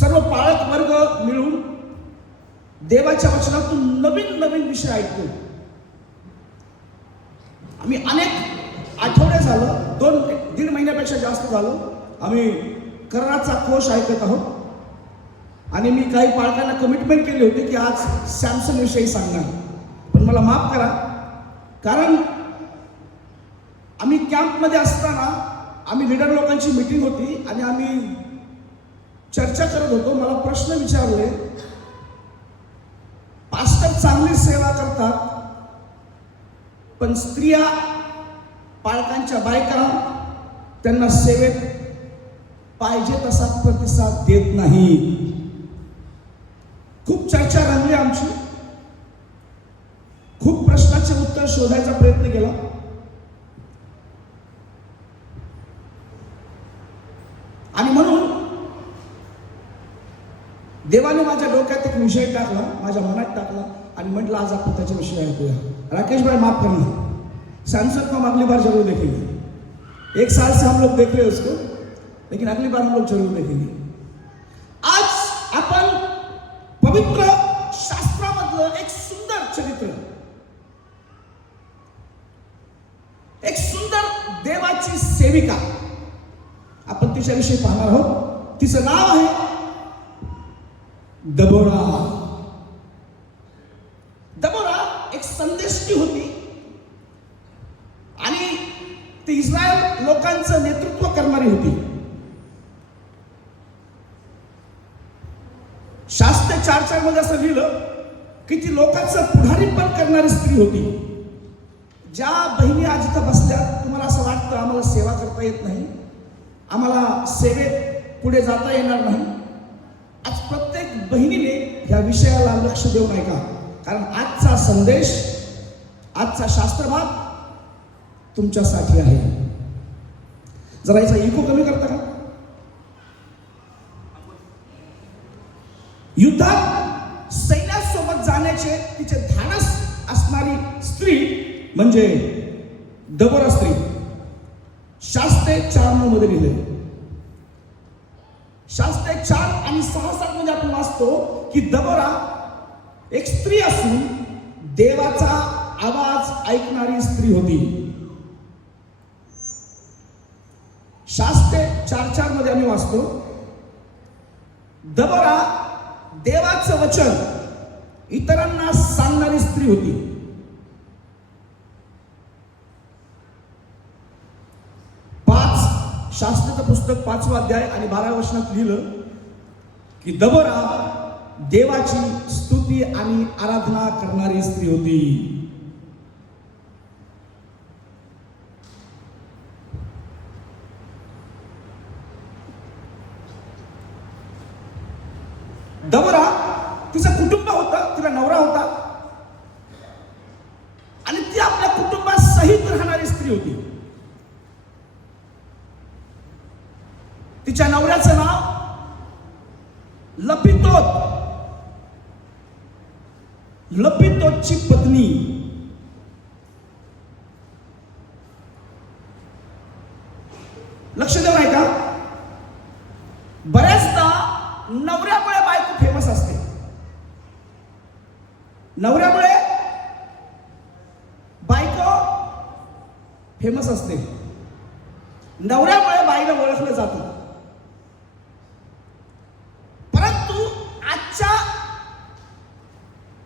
सर्व पाळक वर्ग मिळून देवाच्या वचनातून नवीन नवीन विषय ऐकतो. आम्ही अनेक आठवडे झालं, 2-1.5 महिन्यापेक्षा जास्त झालं आम्ही कर्णाचा कोश ऐकत आहोत. आणि मी काही पालकांना कमिटमेंट केली होती की आज सॅमसन विषयी सांगणार, पण मला माफ करा, कारण आम्ही कॅम्पमध्ये असताना आम्ही लीडर लोकांची मीटिंग होती आणि आम्ही चर्चा करत होतो. मला प्रश्न विचारले, पास्टर चांगली सेवा करतात पण स्त्रिया, पालकांच्या बायका त्यांना सेवेत पाहिजे तसा प्रतिसाद देत नाही. खूप चर्चा रंगली आमची, खूप प्रश्नाचे उत्तर शोधायचा प्रयत्न केला. आणि म्हणून देवाने माझ्या डोक्यात एक विषय टाकला, माझ्या मनात टाकला आणि म्हटलं आज आपण त्याचा विषय ऐकूया. राकेश भाई माफ करना, सैमसन को हम अगली बार जरूर देखेंगे. 1 साल से हम लोग देख रहे हैं उसको, लेकिन अगली बार हम लोग जरूर देखेंगे. आज आपण पवित्र शास्त्रामधलं एक सुंदर चरित्र, एक सुंदर देवाची सेविका आपण तिच्याविषयी पाहणार आहोत. तिचं नाव आहे दबोरा. दबोरा एक संदेष्टी होती आणि ती इस्रायल लोकांचं नेतृत्व करणारी होती. शास्त्र 4:4 मध्ये असं लिहिलं की ती लोकांचं पुढारीपण करणारी स्त्री होती. ज्या बहिणी आज इथं बसल्या, तुम्हाला असं वाटतं आम्हाला सेवा करता येत नाही, आम्हाला सेवेत पुढे जाता येणार नाही, आज प्रत्येक बहिणीने या विषयाला लक्ष देऊन ऐका, कारण आजचा संदेश, आजचा शास्त्रभाग तुमच्यासाठी आहे. जरा याचा इको कमी करता का? युद्धात सैन्यासोबत जाण्याचे तिचे धाडस असणारी स्त्री म्हणजे दबोरा स्त्री. शास्त्रे 4:9 मध्ये लिहिले. शास्त्रे 4 आणि 6-7 मध्ये आपण वाचतो की दबोरा एक स्त्री असून देवाचा आवाज ऐकणारी स्त्री होती. शास्त्रे 4:4 मध्ये आम्ही वाचतो, दबोरा देवाचं वचन इतरांना सांगणारी स्त्री होती. शास्त्राचं पुस्तक 5वा अध्याय आणि 12व्या वचनात लिहिलं की दबोरा देवाची स्तुती आणि आराधना करणारी स्त्री होती. दबोरा, तिचं कुटुंब होतं, तिला नवरा होता आणि ती आपल्या कुटुंबासहित राहणारी स्त्री होती. तिच्या नवऱ्याचं नाव लपितोत. लपितोतची पत्नी. लक्ष देऊ नाही का? बऱ्याचदा नवऱ्यामुळे बायको फेमस असते, नवऱ्यामुळे बायको फेमस असते, नवऱ्यामुळे बाईला ओळखलं जातं.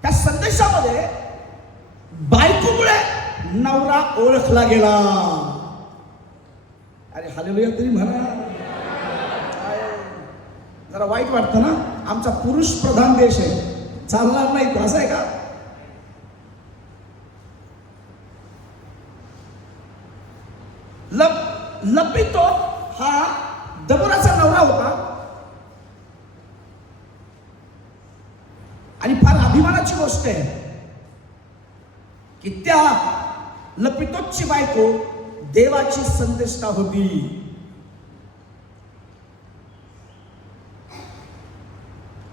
त्या संदेशामध्ये बायकोमुळे नवरा ओळखला गेला. अरे हालेलुया तरी म्हणा. जरा वाईट वाटतं ना, आमचा पुरुष प्रधान देश आहे, चालणार नाही असं आहे का? लपितो हा दबोराचा नवरा होता आणि फार अभिमानाची गोष्ट आहे की त्या लपितोची बायको देवाची संदेष्टा होती.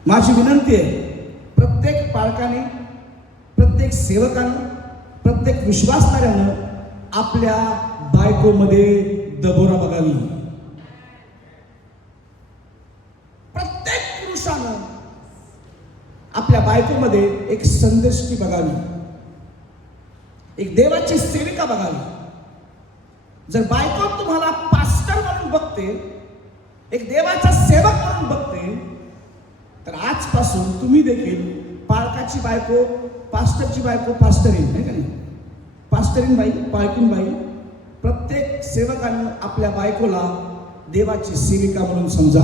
माझी विनंती आहे, प्रत्येक पालकाने, प्रत्येक सेवकाने, प्रत्येक विश्वासणाऱ्यानं आपल्या बायकोमध्ये दबोरा बघावी. प्रत्येक पुरुषानं आपल्या बायकोमध्ये एक संदेष्टी बघावी, एक देवाची सेविका बघावी. जर बायको तुम्हाला पास्टर म्हणून बघते, एक देवाचा सेवक म्हणून बघते, तर आजपासून तुम्ही देखील पालकाची बायको, पास्टरची बायको पास्टरीन, नाही का नाही, पास्टरीन बाई, पालकीन बाई, प्रत्येक सेवकानं आपल्या बायकोला देवाची सेविका म्हणून समजा.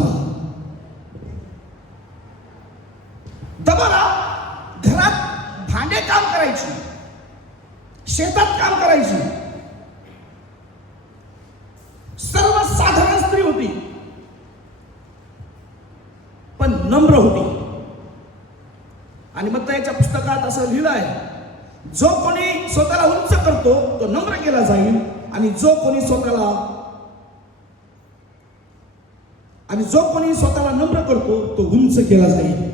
दबोरा घरात भांडे काम करायची, शेतात काम करायची, सर्वसाधारण स्त्री होती, पण नम्र होती. आणि मत्ताईच्या पुस्तकात असं लिहिलं आहे, जो कोणी स्वतःला उंच करतो तो नम्र केला जाईल, आणि जो कोणी स्वतःला नम्र करतो तो उंच केला जाईल.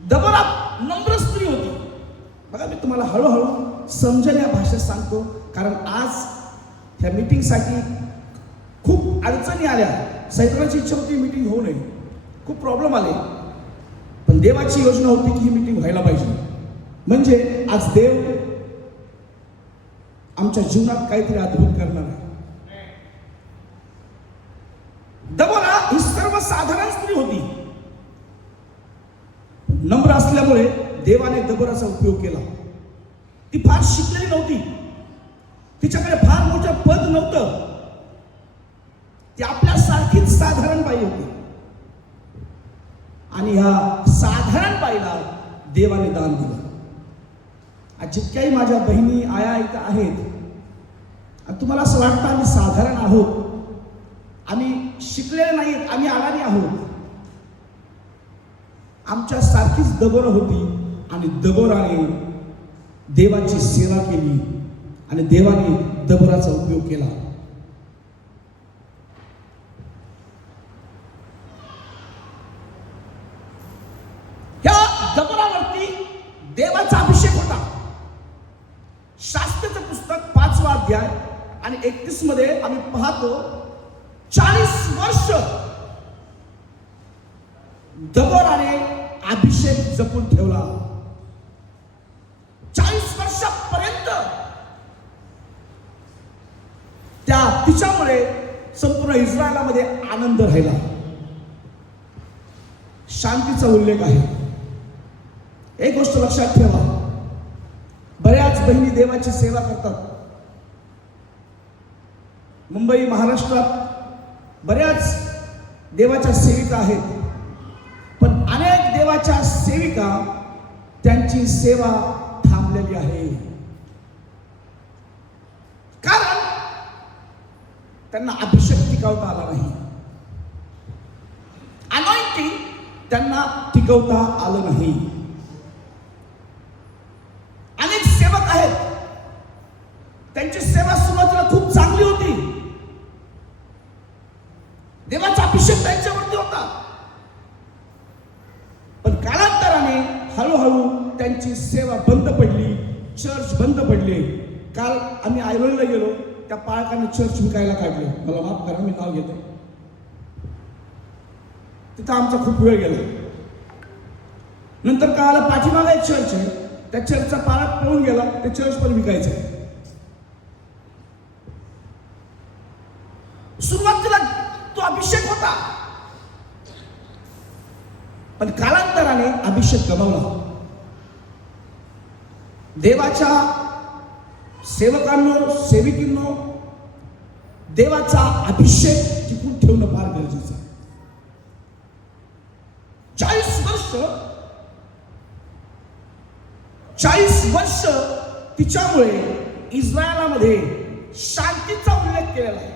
दबोरा नम्र स्त्री होती. बघा, मी तुम्हाला हळूहळू समजण्या भाषेत सांगतो, कारण आज ह्या मीटिंगसाठी खूप अडचणी आल्या. सैतानाची इच्छा होती मीटिंग होऊ नये, खूप प्रॉब्लेम आले, पण देवाची योजना होती की ही मीटिंग व्हायला पाहिजे. म्हणजे आज देव आमच्या जीवनात काहीतरी अद्भुत करणार आहे. दबोरा ही सर्वसाधारण स्त्री होती. नम्र असल्यामुळे देवाने दबोराचा उपयोग केला. ती फार शिकलेली नव्हती, तिच्याकडे फार मोठं पद नव्हतं, ती आपल्यासारखीच साधारण बाई होती. आणि ह्या साधारण बाईला देवाने दान दिलं. आज जितक्याही माझ्या बहिणी आया इथं आहेत, आणि तुम्हाला असं वाटतं आम्ही साधारण आहोत, आम्ही शिकलेले नाहीत, आम्ही अडाणी आहोत, आमच्या सारखीच दबोरा होती. आणि दबोराने देवाची सेवा केली, आणि देवाने दबोराचा उपयोग केला. ह्या दबोरावरती देवाचा अभिषेक होता. शास्त्राचं पुस्तक 5वा अध्याय आणि 31 मध्ये आम्ही पाहतो, 40 वर्ष दबोराने अभिषेक जपून ठेवला. 40 वर्षापर्यंत तिच्यामुळे संपूर्ण इस्रायलामध्ये आनंद राहिला. शांतीचा उल्लेख आहे. एक गोष्ट लक्षात ठेवा, बऱ्याच बहिणी देवाची सेवा करतात. मुंबई, महाराष्ट्रात बऱ्याच देवाच्या सेविका आहेत, पण अनेक देवाच्या सेविका त्यांची सेवा थांबलेली आहे. कारण त्यांना अभिषेक टिकवता आला नाही, अनॉइंटिंग त्यांना टिकवता आलं नाही. अनेक सेवक आहेत, त्यांची सेवा सुरुवातीला खूप चांगली होती, देवाचा अभिषेक त्यांच्यावरती होता, पण कालांतराने हळूहळू त्यांची सेवा बंद पडली, चर्च बंद पडले. काल आम्ही आयर्लंडला गेलो, त्या पालकाने चर्च विकायला काढले, मला माफ करा मी नाव घेतो. तिथं आमचा खूप वेळ गेला. नंतर कळालं पाठीमागा एक चर्च आहे, त्या चर्चचा पालक पळून गेला, ते चर्च पण विकायचं आहे. सुरुवातीला तो अभिषेक होता, पण कालांतराने अभिषेक गमावला. देवाच्या सेवकांनो, सेविकींनो, देवाचा अभिषेक टिकून ठेवणं फार गरजेचं आहे. 40 वर्ष तिच्यामुळे इस्रायलामध्ये शांतीचा उल्लेख केलेला आहे.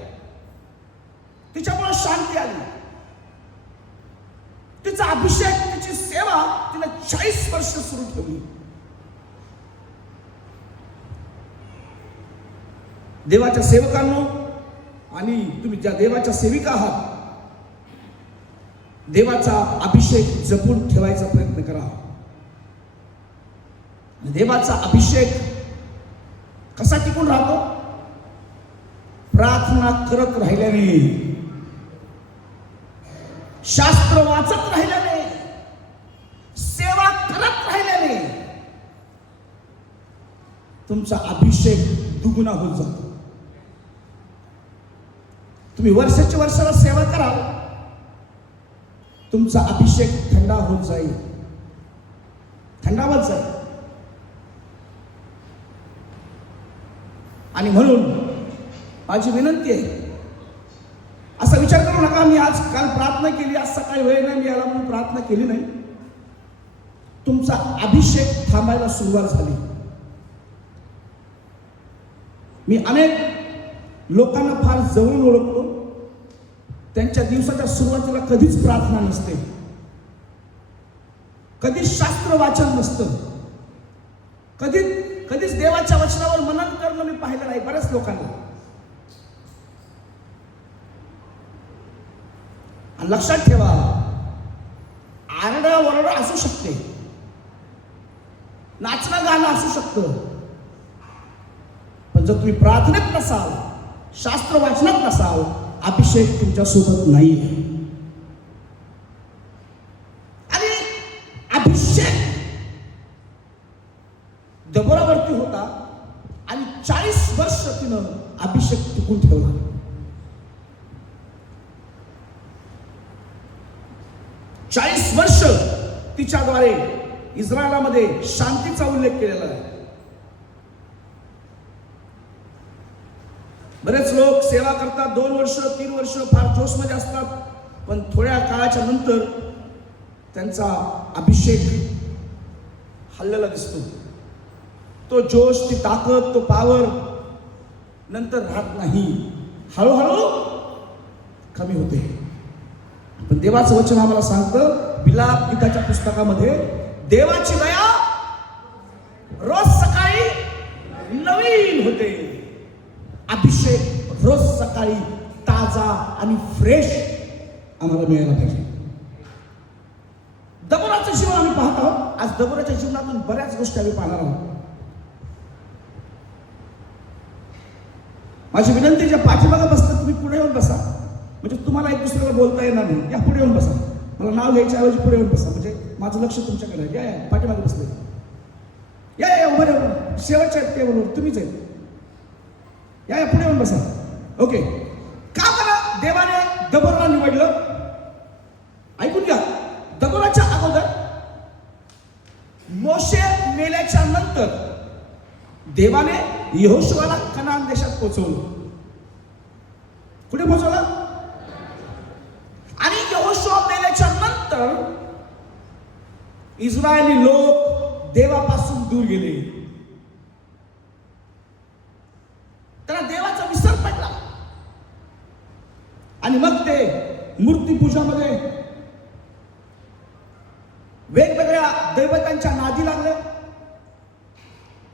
तिच्यामुळे शांती आली. तिचा अभिषेक, तिची सेवा तिने 40 वर्ष सुरू ठेवली. देवाच्या सेवकांनो आणि तुम्ही ज्या देवाच्या सेविका आहात, देवाचा अभिषेक जपून ठेवायचा प्रयत्न करा. देवाचा अभिषेक कसा टिकून राहतो? प्रार्थना करत राहिल्याने, शास्त्र वाचत राहिल्याने, सेवा करत राहिल्याने तुमचा अभिषेक दुगुणा होत जातो. तुम्ही वर्षाच्या वर्षाला सेवा कराल, तुमचा अभिषेक थंडा होत जाईल, थंडावत जाईल. आणि म्हणून माझी विनंती आहे, असा विचार करू नका मी आज काल प्रार्थना केली, आज सकाळी वेळ नाही मिळाला म्हणून प्रार्थना केली नाही. तुमचा अभिषेक थांबायला सुरुवात झाली. मी अनेक लोकांना फार जवळून ओळखतो, त्यांच्या दिवसाच्या सुरुवातीला कधीच प्रार्थना नसते, कधीच शास्त्र वाचन नसतं, कधीच देवाच्या वचनावर मनन करणं मी पाहिलं नाही बऱ्याच लोकांना. आणि लक्षात ठेवा, आरडा वरडा असू शकते, नाचणं गाणं असू शकतं, पण जर तुम्ही प्रार्थनेत नसाल, शास्त्र वाचनात नसाल, अभिषेक तुमच्या सोबत नाही. आणि अभिषेक दबोरावरती होता आणि 40 वर्ष तिनं अभिषेक टिकून ठेवला. चाळीस वर्ष तिच्याद्वारे इस्रायलामध्ये शांतीचा उल्लेख केलेला आहे. बरेच लोक सेवा करतात, 2 वर्ष 3 वर्ष फार जोशमध्ये असतात, पण थोड्या काळाच्या नंतर त्यांचा अभिषेक हललेला दिसतो. तो जोश, ती ताकद, तो पॉवर नंतर राहत नाही, हळूहळू कमी होते. पण देवाचं वचन आम्हाला सांगतं, विलाप गीताच्या पुस्तकामध्ये, देवाची दया रोज सकाळी नवीन होते. अभिषेक रोज सकाळी ताजा आणि फ्रेश आम्हाला मिळायला पाहिजे. दबोराचं जीवन आम्ही पाहत आहोत. आज दबोराच्या जीवनातून बऱ्याच गोष्टी आम्ही पाहणार आहोत. माझी विनंती, ज्या पाठीमागे बसतात तुम्ही पुढे येऊन बसा, म्हणजे तुम्हाला एक दुसऱ्याला बोलता येणार नाही. या पुढे येऊन बसा, मला नाव घ्यायच्या ऐवजी पुढे येऊन बसा, म्हणजे माझं लक्ष तुमच्याकडे आहे. या पाठीमागे बसले, या उभं राहून, शेवटच्या टेबलवर तुम्हीच आहे. या पुढे येऊन बसा. ओके, का बरं देवाने दबोराला निवडलं? ऐकून घ्या. दबोराच्या अगोदर, मोशे मेल्याच्या नंतर देवाने यहोशुआला कनान देशात पोहोचवलं. कुठे पोहोचवलं? आणि यहोशुआ मेल्याच्या नंतर इस्रायली लोक देवापासून दूर गेले. त्यांना देवाचा विसर पडला आणि मग ते मूर्तीपूजामध्ये वेगवेगळ्या दैवतांच्या नादी लागले.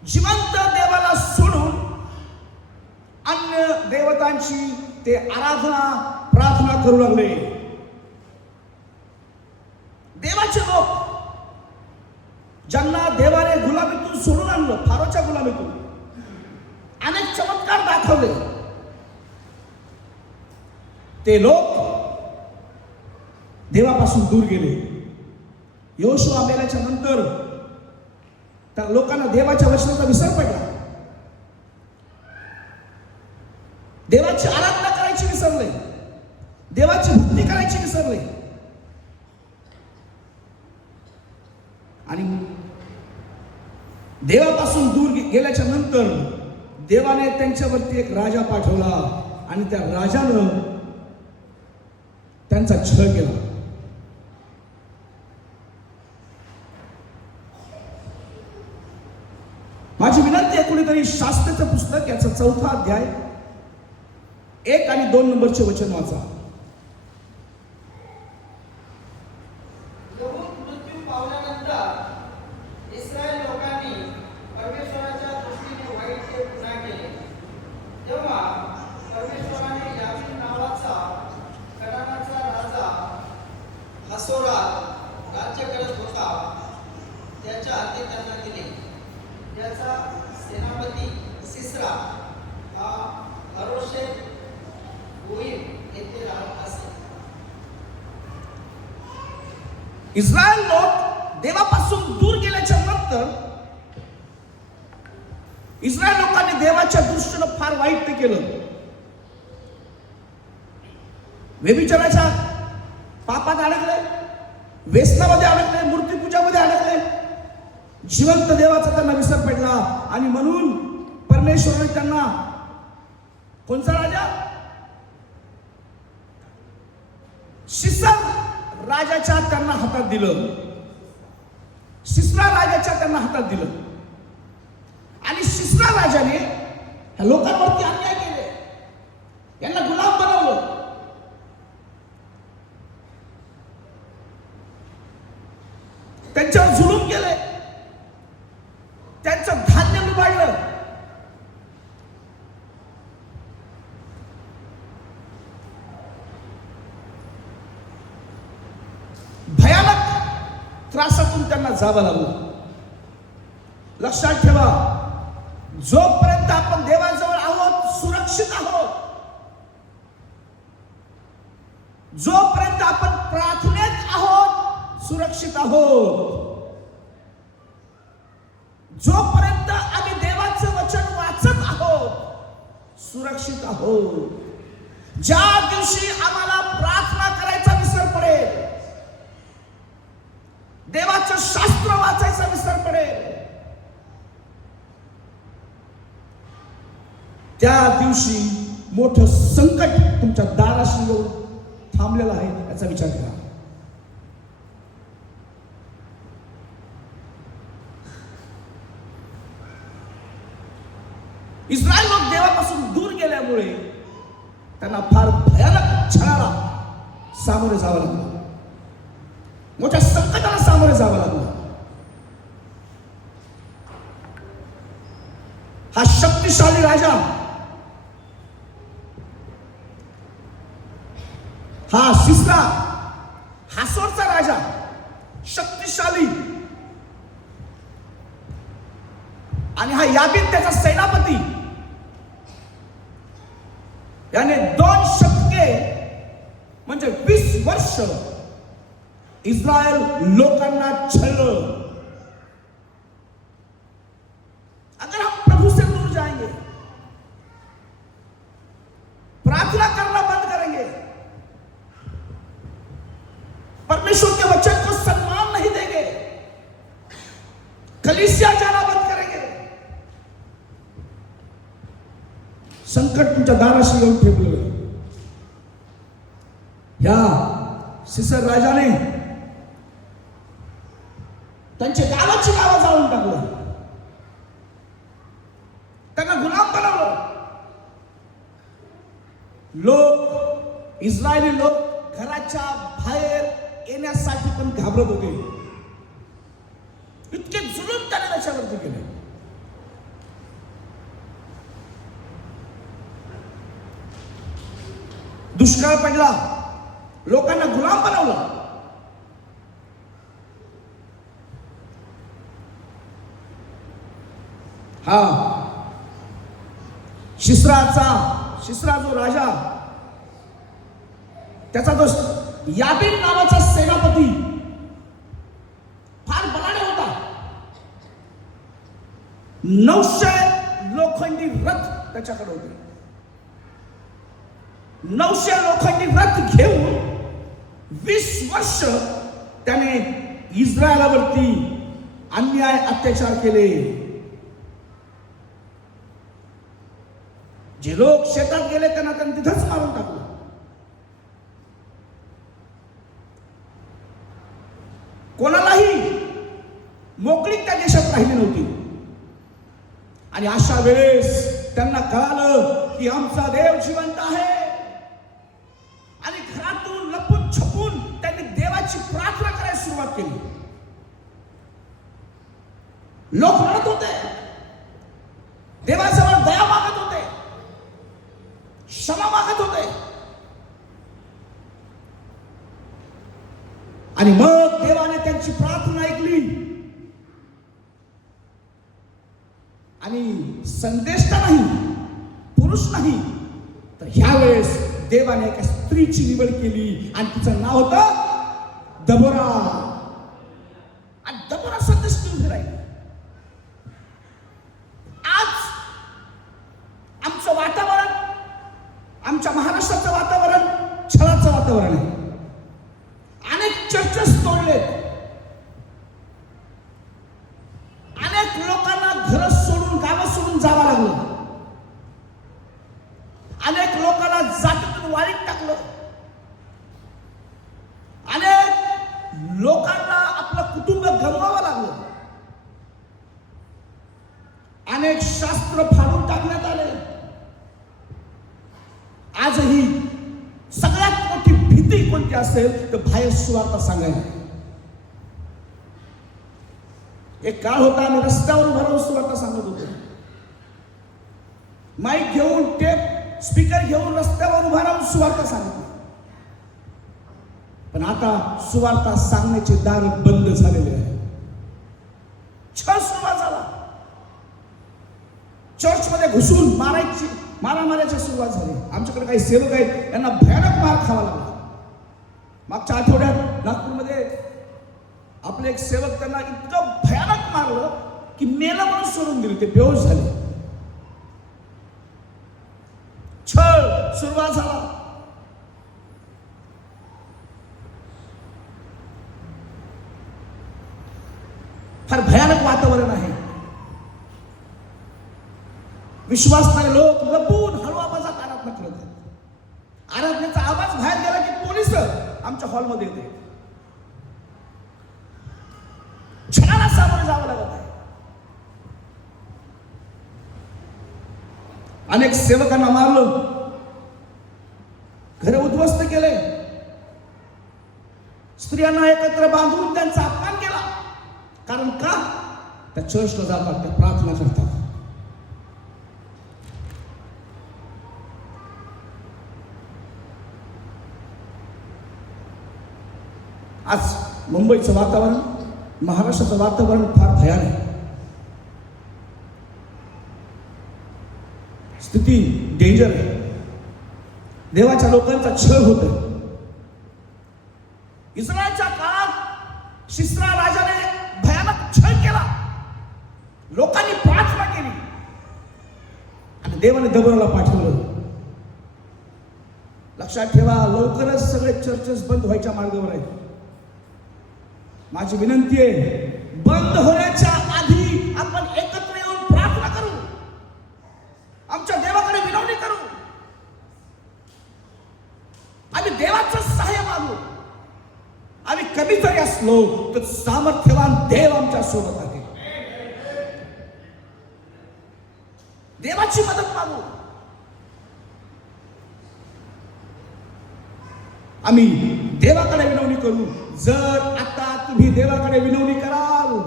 जिवंत देवाला सोडून अन्य देवतांची ते आराधना, प्रार्थना करू लागले. देवाचे लोक, ज्यांना देवाने गुलामीतून सोडून आणलं, फारोच्या गुलामीतून अनेक चमत्कार दाखवले, ते लोक देवापासून दूर गेले. यहोशुआ मेल्याच्या नंतर त्या लोकांना देवाच्या वचनाचा विसर पडला. देवाची आराधना करायची विसरले, देवाची भक्ती करायची विसरले. आणि देवापासून दूर गेल्याच्या नंतर देवाने त्यांच्यावरती एक राजा पाठवला आणि त्या राजानं त्यांचा छळ केला. माझी विनंती आहे, कुणीतरी शास्त्राचं पुस्तक याचा 4था अध्याय 1 आणि 2 नंबरचे वचन वाचा. मृत्यू पावल्यानंतर इस्रायल लोकांनी परमेश्वराच्या दृष्टीने वाईट ते पुन्हा केले. तेव्हा परमेश्वराने याबीन नावाचा कनानाचा राजा हासोरा राज्य करत होता, त्याच्या हाती त्यांना दिले. त्याचा सेनापती सिसरा हा हरोशेत इस्रायल लोक देवापासून दूर गेल्याच्या नंतर इस्रायल लोकांनी देवाच्या दृष्टीनं फार वाईट ते केलं. व्यभिचाराच्या पापात अडकले, व्यसनामध्ये अडकले, मूर्तीपूजामध्ये अडकले. जिवंत देवाचा त्यांना विसर पडला आणि म्हणून परमेश्वराने त्यांना कोणता राजा, सिसर राजाच्या त्यांना हातात दिलं. सिसरा राजाच्या त्यांना हातात दिलं आणि सिसरा राजाने ह्या लोकांवरती अन्याय केले, यांना गुलाम बनवलं. त्यांच्यावर जुलूम केले, त्यांचं धान्य लुबाडलं. भयानक त्रासातून त्यांना जावं लागलं. लक्षात ठेवा, जोपर्यंत आपण देवाजवळ आहोत सुरक्षित आहोत, जोपर्यंत आपण प्रार्थनेत आहोत सुरक्षित आहोत, जोपर्यंत आम्ही देवाचं वचन वाचत आहोत सुरक्षित आहोत. ज्या दिवशी आम्हाला प्रार्थना करायचा विसर पडेल, देवाचं शास्त्र वाचायचा विसर पडेल, त्या दिवशी मोठं संकट तुमच्या दाराशी येऊन थांबलेलं आहे याचा विचार करा. इस्रायल लोक देवापासून दूर गेल्यामुळे त्यांना फार भयानक छळाला सामोरे जावं लागलं, मोठ्या संकटाला सामोरे जावं लागलं. हा शक्तिशाली राजा, हा सिसरा, हासोरचा राजा, शक्तिशाली, आणि हा याबीन त्याचा सेनापती, याने 2 शतके म्हणजे 20 वर्ष इस्रायल लोकांना छळलं. अगर हम प्रभु से दूर जाएंगे, प्रार्थना करना बंद करेंगे, परमेश्वर के वचन को सम्मान नहीं देंगे, कलीसिया जाना बंद करेंगे, संकट तुमच्या दाराशी येऊन ठेवलं. या सिसर राजाने त्यांच्या गावाची गावं जाळून टाकलं, त्यांना गुलाम बनवलं. लोक, इस्रायली लोक घराच्या बाहेर येण्यासाठी पण घाबरत होते. इतके जुलूम त्याने त्याच्यावरती केले. दुष्काळ पडला, लोकांना गुलाम बनवलं. हा सिसरा जो राजा, त्याचा जो याबीन नावाचा सेनापती फार बलाढ्य होता. 900 लोखंडी रथ त्याच्याकडे होते. 900 लोखंडी रथ घेऊन 20 वर्ष त्याने इस्रायलावरती अन्याय अत्याचार केले. जे लोक शेतात गेले त्यांना तिथंच मारून टाकलं. कोणालाही मोकळीक त्या देशात राहिली नव्हती. आणि अशा वेळेस त्यांना कळालं की आमचा देव जिवंत आहे. आणि घरातून लपून छपून त्यांनी देवाची प्रार्थना करायला सुरुवात केली. लोक रडत होते, देवाजवळ दया मागत होते, क्षमा मागत होते. आणि मग देवाने त्यांची प्रार्थना ऐकली आणि संदेष्टा नाही, पुरुष नाही, तर ह्या वेळेस देवाने एका स्त्रीची निवड केली आणि तिचं नाव होतं दबोरा. आमच्या महाराष्ट्राचं वातावरण छळाचं वातावरण आहे. अनेक चर्चेस तोडलेत. अनेक लोकांना घर सोडून गावं सोडून जावं लागलं. अनेक लोकांना जातीतून वाळीत टाकलं. अनेक लोकांना आपलं कुटुंब गमवावं लागलं. अनेक शास्त्र फाडून टाकण्यात आले. आजही सगळ्यात मोठी भीती कोणती असेल तर बाहेर सुवार्ता सांगायला. एक काळ होता आम्ही रस्त्यावर उभं राहून सुवार्ता सांगत होतो. माईक घेऊन टेप स्पीकर घेऊन रस्त्यावर उभा राहून सुवार्ता सांगत. पण आता सुवार्ता सांगण्याचे दार बंद झालेले आहे. छळ सुरुवात झाला. चर्चमध्ये घुसून मारामाऱ्याची सुरुवात झाली. आमच्याकडे काही सेवक आहेत, यांना भयानक मार खावा लागला. मागच्या आठवड्यात नागपूरमध्ये आपले एक सेवक त्यांना इतकं भयानक मारलं की मेला म्हणून सोडून दिले. ते बेहोश झाले. छळ सुरुवात झाला. फार भयानक वातावरण आहे. विश्वासणारे लोक लपून हळू आवाजात आराधना करत आहेत. आराधनेचा आवाज बाहेर गेला की पोलीस आमच्या हॉलमध्ये येते. छळाला सामोरे जावं लागत आहे. अनेक सेवकांना मारलं, घरे उद्ध्वस्त केले, स्त्रियांना एकत्र बांधून त्यांचा अपमान केला. कारण का? त्या चर्चला जातात, त्या प्रार्थना करतात. आज मुंबईचं वातावरण, महाराष्ट्राचं वातावरण फार भयानक आहे. स्थिती डेंजर आहे. देवाच्या लोकांचा छळ होत आहे. इस्रायलच्या काळात शिस्रा राजाने भयानक छळ केला. लोकांनी प्रार्थना केली आणि देवाने दबोराला पाठवलं. लक्षात ठेवा, लवकरच सगळे चर्चेस बंद व्हायच्या मार्गावर आहेत. माझी विनंती आहे, बंद होण्याच्या आधी आपण एकत्र येऊन प्रार्थना करू, आमच्या देवाकडे विनवणी करू, आम्ही देवाचं सहाय्य मागू. आम्ही कमी जरी असलो तर सामर्थ्यवान देव आमच्या सोबत आहे. देवाची मदत मागू. आम्ही देवाकडे विनवणी करू. जर आता तुम्ही देवाकडे विनवणी कराल,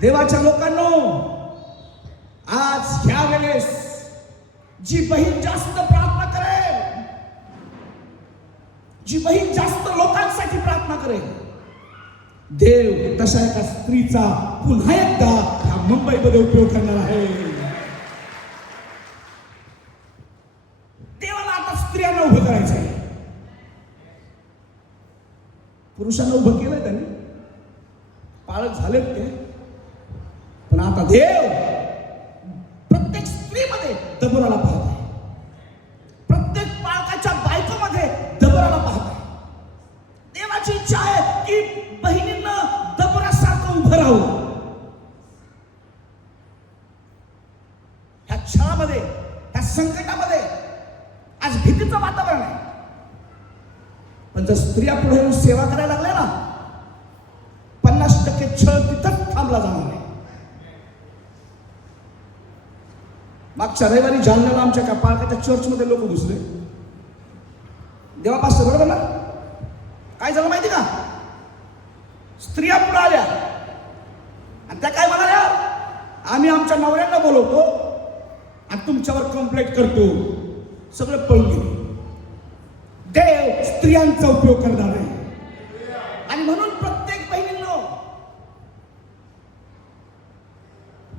देवाच्या लोकांनो, आज ह्या वेळेस जी बहीण जास्त प्रार्थना करेल, जी बहीण जास्त लोकांसाठी प्रार्थना करेल, देव तशा एका स्त्रीचा पुन्हा एकदा ह्या मुंबईमध्ये उपयोग करणार आहे. देवाला आता स्त्रियांना उभं करायचं आहे. पुरुषांना उभं केलंय त्यांनी, पाळत झालेत ते, पण आता देव प्रत्येक स्त्रीमध्ये दबोराला पाहत आहे. प्रत्येक पाळकाच्या बायकोमध्ये दबोराला पाहत आहे. देवाची इच्छा आहे की बहिणींना दबोरासारखं उभं राहावं. ह्या छळामध्ये, ह्या संकटामध्ये आज भीतीचं वातावरण आहे. पण जर स्त्रिया पुढे येऊन सेवा करायला लागल्या ना, 50% छळ तिथंच थांबला जाणार आहे. मागच्या रविवारी जालन्याला आमच्या का पालकाच्या चर्चमध्ये लोक घुसले. देवापासून बरोबर ना, काय झालं माहिती का? स्त्रिया पुढे आल्या आणि त्या काय म्हणाल्या, आम्ही आमच्या नवऱ्यांना बोलवतो आणि तुमच्यावर कंप्लेंट करतो. सगळे पळून गेले. देव स्त्रियांचा उपयोग करणार आहे. आणि म्हणून प्रत्येक बहिणींनो,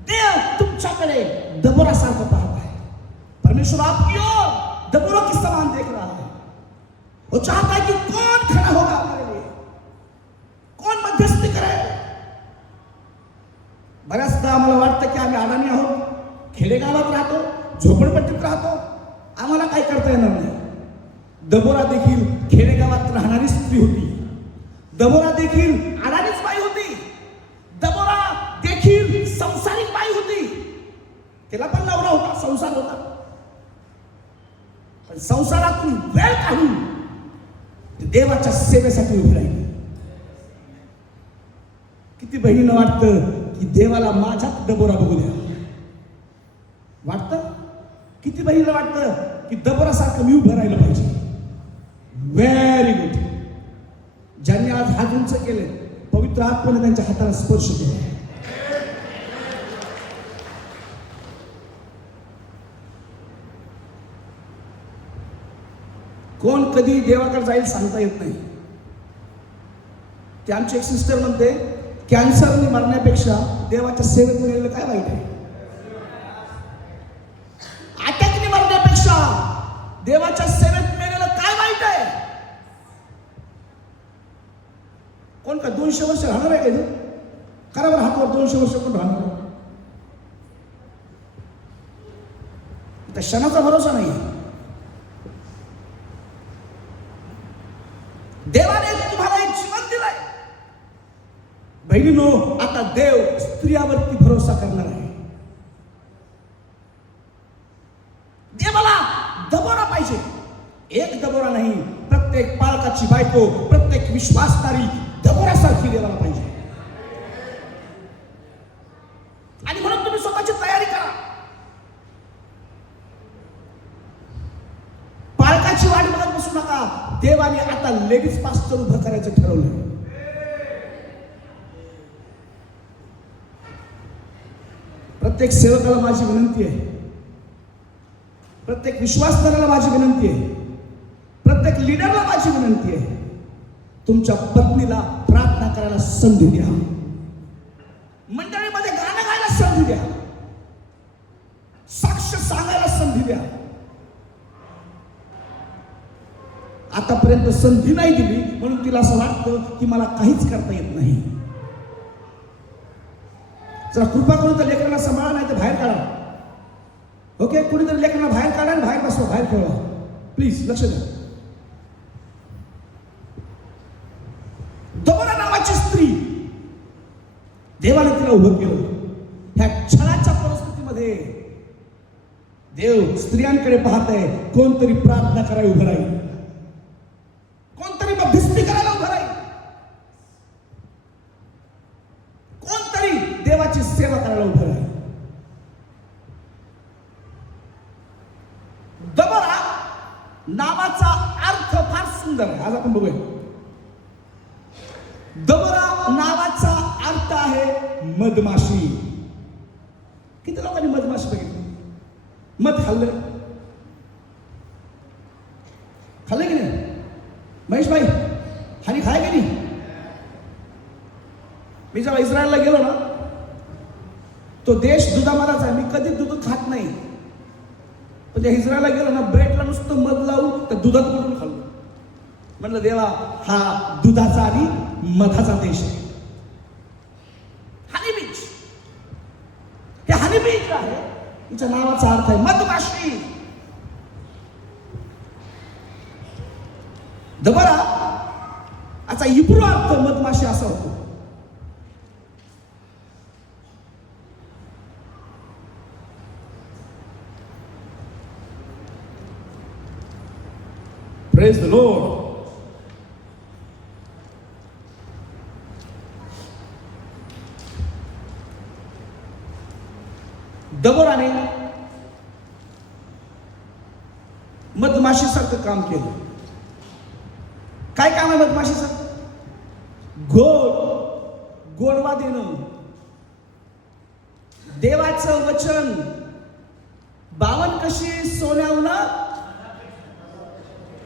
देव तुमच्याकडे दबोरासारखं पाहत आहे. परमेश्वर आपकी ओर दबोरों के समान देख रहा है. वो चाहता है कि कौन खड़ा होगा हमारे लिए, कौन मध्यस्थी करेल. बऱ्याचदा आम्हाला वाटतं की आम्ही अडाणी आहोत, खेडेगावात राहतो, झोपडपट्टीत राहतो, आम्हाला काय करता येणार नाही. दबोरा देखील खेडेगावात राहणारी स्त्री होती. दबोरा देखील अडाणीच बाई होती. दबोरा देखील संसारिक बाई होती. तिला पण नवरा होता, संसार होता. पण संसारातून वेळ काढून देवाच्या सेवेसाठी उभी राहिली. किती बहिणीनं वाटतं की देवाला माझ्यात दबोरा बघू द्या. वाटतं किती बहिणीला वाटतं की दबोरासारखं मी उभं राहिलं पाहिजे. Very good. ज्यांनी आज हात उंच केले, पवित्र आत्म्याने त्यांच्या हाताला स्पर्श केला. कोण कधी देवाकडे जाईल सांगता येत नाही. ते आमची एक सिस्टर म्हणते, कॅन्सरने मरण्यापेक्षा देवाच्या सेवेत गेलेलं काय वाईट आहे. अटॅकने मरण्यापेक्षा देवाच्या सेवेत गेलेलं काय वाईट आहे. कोण का 200 वर्ष राहणार आहे का? खराबर हातावर 200 वर्ष कोण राहणार आहे? त्या क्षणाचा भरोसा नाही. देवाने तुम्हाला एक जीवन दिलंय. बहिणीनो, आता देव स्त्रियावरती भरोसा करणार आहे. देवाला दबोरा पाहिजे. एक दबोरा नाही, प्रत्येक पालकाची बायको, प्रत्येक विश्वासणारी दबोऱ्यासारखी देवाला पाहिजे. आणि म्हणून तुम्ही स्वतःची तयारी करा. पालकाची वाट बघत बसू नका. देवाने आता लेडीज पास्टर उभं करायचं ठरवलं. प्रत्येक सेवकाला माझी विनंती आहे, प्रत्येक विश्वासदाराला माझी विनंती आहे, प्रत्येक लीडरला माझी विनंती आहे, तुमच्या पत्नीला प्रार्थना करायला संधी द्या. मंडळीमध्ये गाणं गायला संधी द्या. साक्ष सांगायला संधी द्या. आतापर्यंत संधी नाही दिली म्हणून तिला असं वाटतं की मला काहीच करता येत नाही. जरा कृपा करून त्या लेकरांना सांभाळा, नाही तर बाहेर काढा. ओके, कुणीतरी लेकरांना बाहेर काढा आणि बाहेर बसवा, बाहेर खेळवा. प्लीज लक्ष द्या. दबोरा नावाची स्त्री, देवाने तिला उभं केलं. ह्या छळाच्या परिस्थितीमध्ये देव स्त्रियांकडे पाहत आहे. कोणतरी प्रार्थना करायला उभं राहील, कोणतरी मध्यस्थी करायला उभं राहील, कोणतरी देवाची सेवा करायला उभं राहील. दबोरा नावाचा अर्थ फार सुंदर आहे. आज आपण बघूया. दबोरा नावाचा अर्थ आहे मधमाशी. किती लोकांनी मधमाशी बघितली? मध खाल्लं? खाल्लं की नाही? महेश भाई, हानी खाय की नाही? मी जेव्हा इस्रायलला गेलो ना, तो देश दुधामालाच आहे. मी कधी दूध खात नाही, पण त्या इस्रायलला गेलो ना, ब्रेडला नुसतं मध लावून त्या दुधात बुडवून खाल्लं. म्हणलं देवा, हा दुधाचा आणि मधाचा देश आहे. हनी बीच, हे हनी बीच आहे. तिच्या नावाचा अर्थ आहे मधमाशी. दबोरा याचा इब्रू अर्थ मधमाशी असा होतो. Praise the Lord. दबोराने मधमाशीसारखं काम केलं. काय काम आहे मधमाशीचं? गोडवा देणं. देवाचं वचन बावन कशी सोन्याहून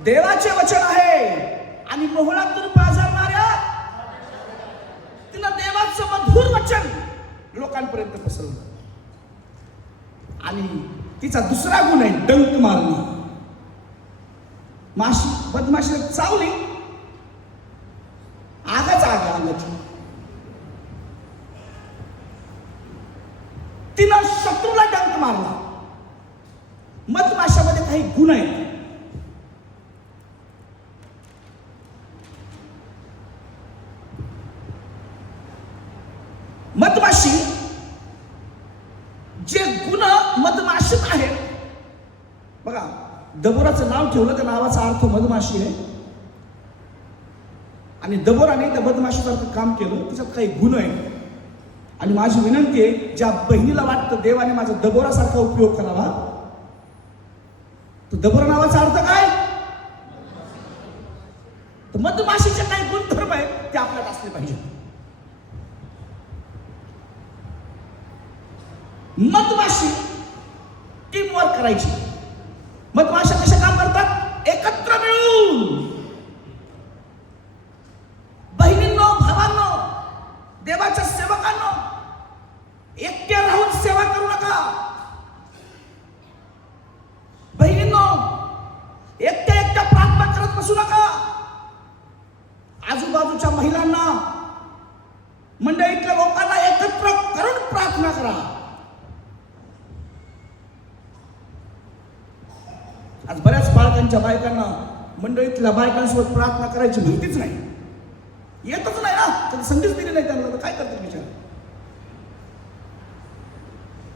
देवाचे वचन आहे आणि मोहळातून पाझरणाऱ्या तिला देवाचं मधुर वचन लोकांपर्यंत पसरवलं. आणि तिचा दुसरा गुण आहे डंक मारणे. मधमाशीला चावली, आगाच आग अंगाची. तिनं शत्रूला डंक मारला. मधमाशामध्ये काही गुण गुण आहेत. मधमाशी जे गुण मधमाशीत आहेत बघा, दबोराचं नाव ठेवलं, त्या नावाचा अर्थ मधमाशी आहे. आणि दबोराने त्या मधमाशीसारखं काम केलं, त्याच्यात काही गुण आहेत. आणि माझी विनंती आहे, ज्या बहिणीला वाटतं देवाने माझा दबोरासारखा उपयोग करावा, तर दबोरा नावाचा अर्थ काय? तर मधमाशीचे काही गुणधर्म आहेत ते आपल्यात असले पाहिजे. मधमाशी टीम वर्क करायची. मधमाशा कशा काम करतात? एकत्र मिळून. बहिणींनो, भावांनो, देवाच्या सेवकांनो, एकट्या राहून सेवा करू नका. बहिणींनो, एकट्या एकट्या प्रार्थना करत बसू नका. आजूबाजूच्या महिलांना, मंडळीतल्या लोकांना एकत्र करून प्रार्थना करा. आज बऱ्याच बाळकांच्या बायकांना मंडळीतल्या बायकांसोबत प्रार्थना करायची माहितीच नाही, येतच नाही ना, कधी संधीच दिली नाही त्यांना, तर काय करतात विचार?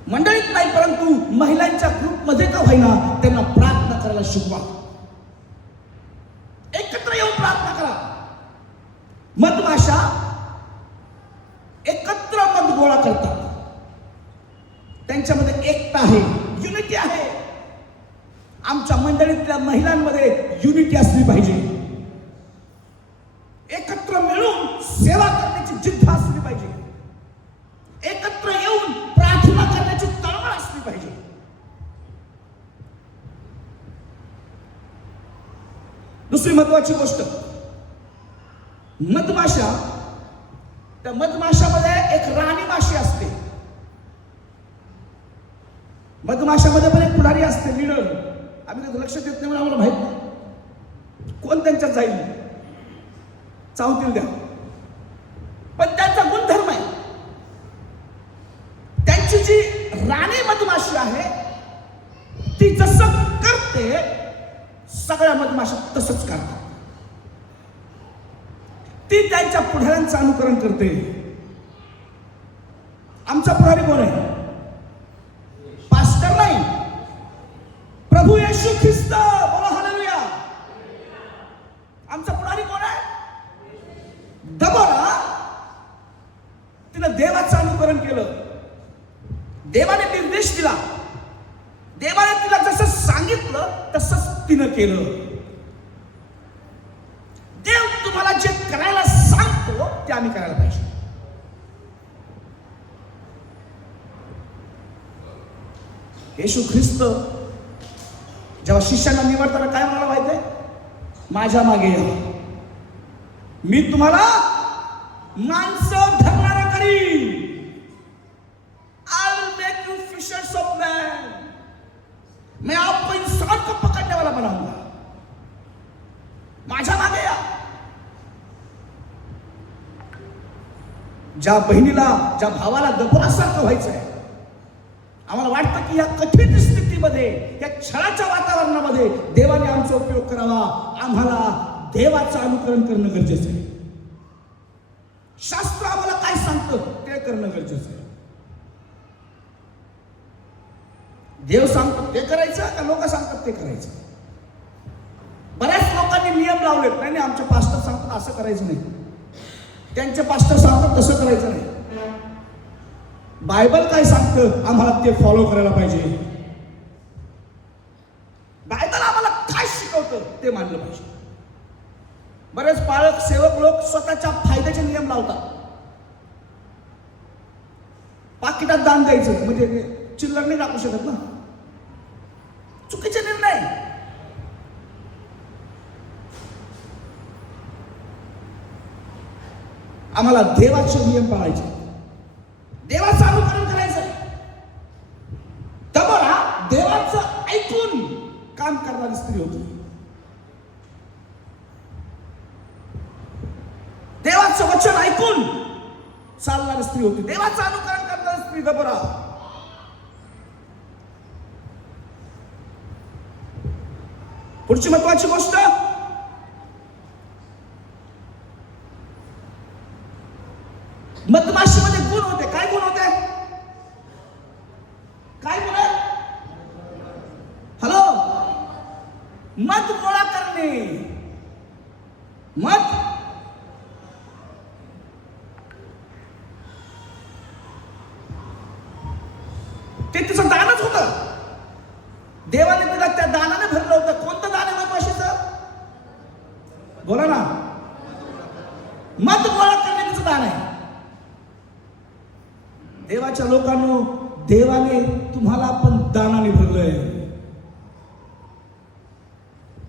मंडळीत नाही, परंतु महिलांच्या ग्रुपमध्ये का होईना त्यांना प्रार्थना करायला शिकवा. एकत्र येऊन प्रार्थना करा. मधमाशा एकत्र मध गोळा करतात. त्यांच्यामध्ये एकता आहे, युनिटी आहे. आमच्या मंडळीतल्या महिलांमध्ये युनिटी असली पाहिजे. एकत्र मिळून सेवा करण्याची जिद्द असली पाहिजे. एकत्र येऊन प्रार्थना करण्याची तळमळ असली पाहिजे. दुसरी महत्वाची गोष्ट, मधमाशा, त्या मधमाशामध्ये एक राणी माशी असते. मधमाशामध्ये पण एक पुढारी असते, लीडर. आम्ही त्याचं लक्ष देत नाही, आम्हाला माहित नाही कोण त्यांच्यात जाईल, चावतील द्या. पण त्यांचा गुणधर्म आहे, त्यांची जी राणी मधमाशी आहे ती जसं करते, सगळ्या मधमाशा तसंच करतात. ती त्यांच्या पुढाऱ्यांचं अनुकरण करते. आमचा पुढारी कोण आहे? पास्टर नाही, प्रभू येशू ख्रिस्त. बोला हालेलुया. आमचा पुढारी कोण आहे? दबोरा. तिनं देवाचं अनुकरण केलं. देवाने निर्देश दिला, देवाने तिला जसं सांगितलं तसंच तिनं केलं. देव तुम्हाला जे करायला सांगतो ते आम्ही करायला पाहिजे. येशू ख्रिस्त जेव्हा शिष्यांना निवडताना काय म्हणाला माहिती आहे? माझ्या मागे या, मी तुम्हाला माणसं धरणारा करीन. I will make you fishers of men. मैं आपको इंसान को पकड़ने वाला बनाऊंगा. माझ्या मागे या. ज्या बहिणीला, ज्या भावाला दबोरासारखं व्हायचंय, आम्हाला वाटतं की या कठीण स्थितीमध्ये, या छळाच्या वातावरणामध्ये देवाने आमचा उपयोग करावा. आम्हाला देवाचं अनुकरण करणं गरजेचं आहे. शास्त्र आम्हाला काय सांगतं ते करणं गरजेचं आहे. देव सांगतो ते करायचं का लोक सांगतात ते करायचं? बऱ्याच लोकांनी नियम लावलेत. नाही, आमचे पास्टर सांगतात असं करायचं नाही, त्यांचे पास्टर सांगतात तसं करायचं नाही. बायबल काय सांगतं आम्हाला ते फॉलो करायला पाहिजे. बायबल आम्हाला काय शिकवतं ते मानलं पाहिजे. बरेच पालक, सेवक लोक स्वतःच्या फायद्याचे नियम लावतात. पाकिटात दान द्यायचं म्हणजे चिल्लर नाही टाकू शकत ना. चुकीचे निर्णय. आम्हाला देवाचे नियम पाळायचे, देवाचं अनुकरण करायचं. दबोरा देवाचं ऐकून काम करणारी स्त्री होती. देवाचं वचन ऐकून चालणारी स्त्री होती. देवाचं अनुकरण करणारी स्त्री दबोरा. पुढची महत्वाची गोष्ट, मधमाशीमध्ये गुण होते. काय गुण होते? काय गुण आहे? हॅलो, मध गोळा करणे. मध ते तिचं दानच होतं. देवाने तिला त्या दानाने भरलं होतं. कोणतं दान आहे मधमाशीचं? बोला ना. मध गोळा करणे तिचं दान आहे. देवाच्या लोकांनो, देवाने तुम्हाला पण दानाने भरलंय.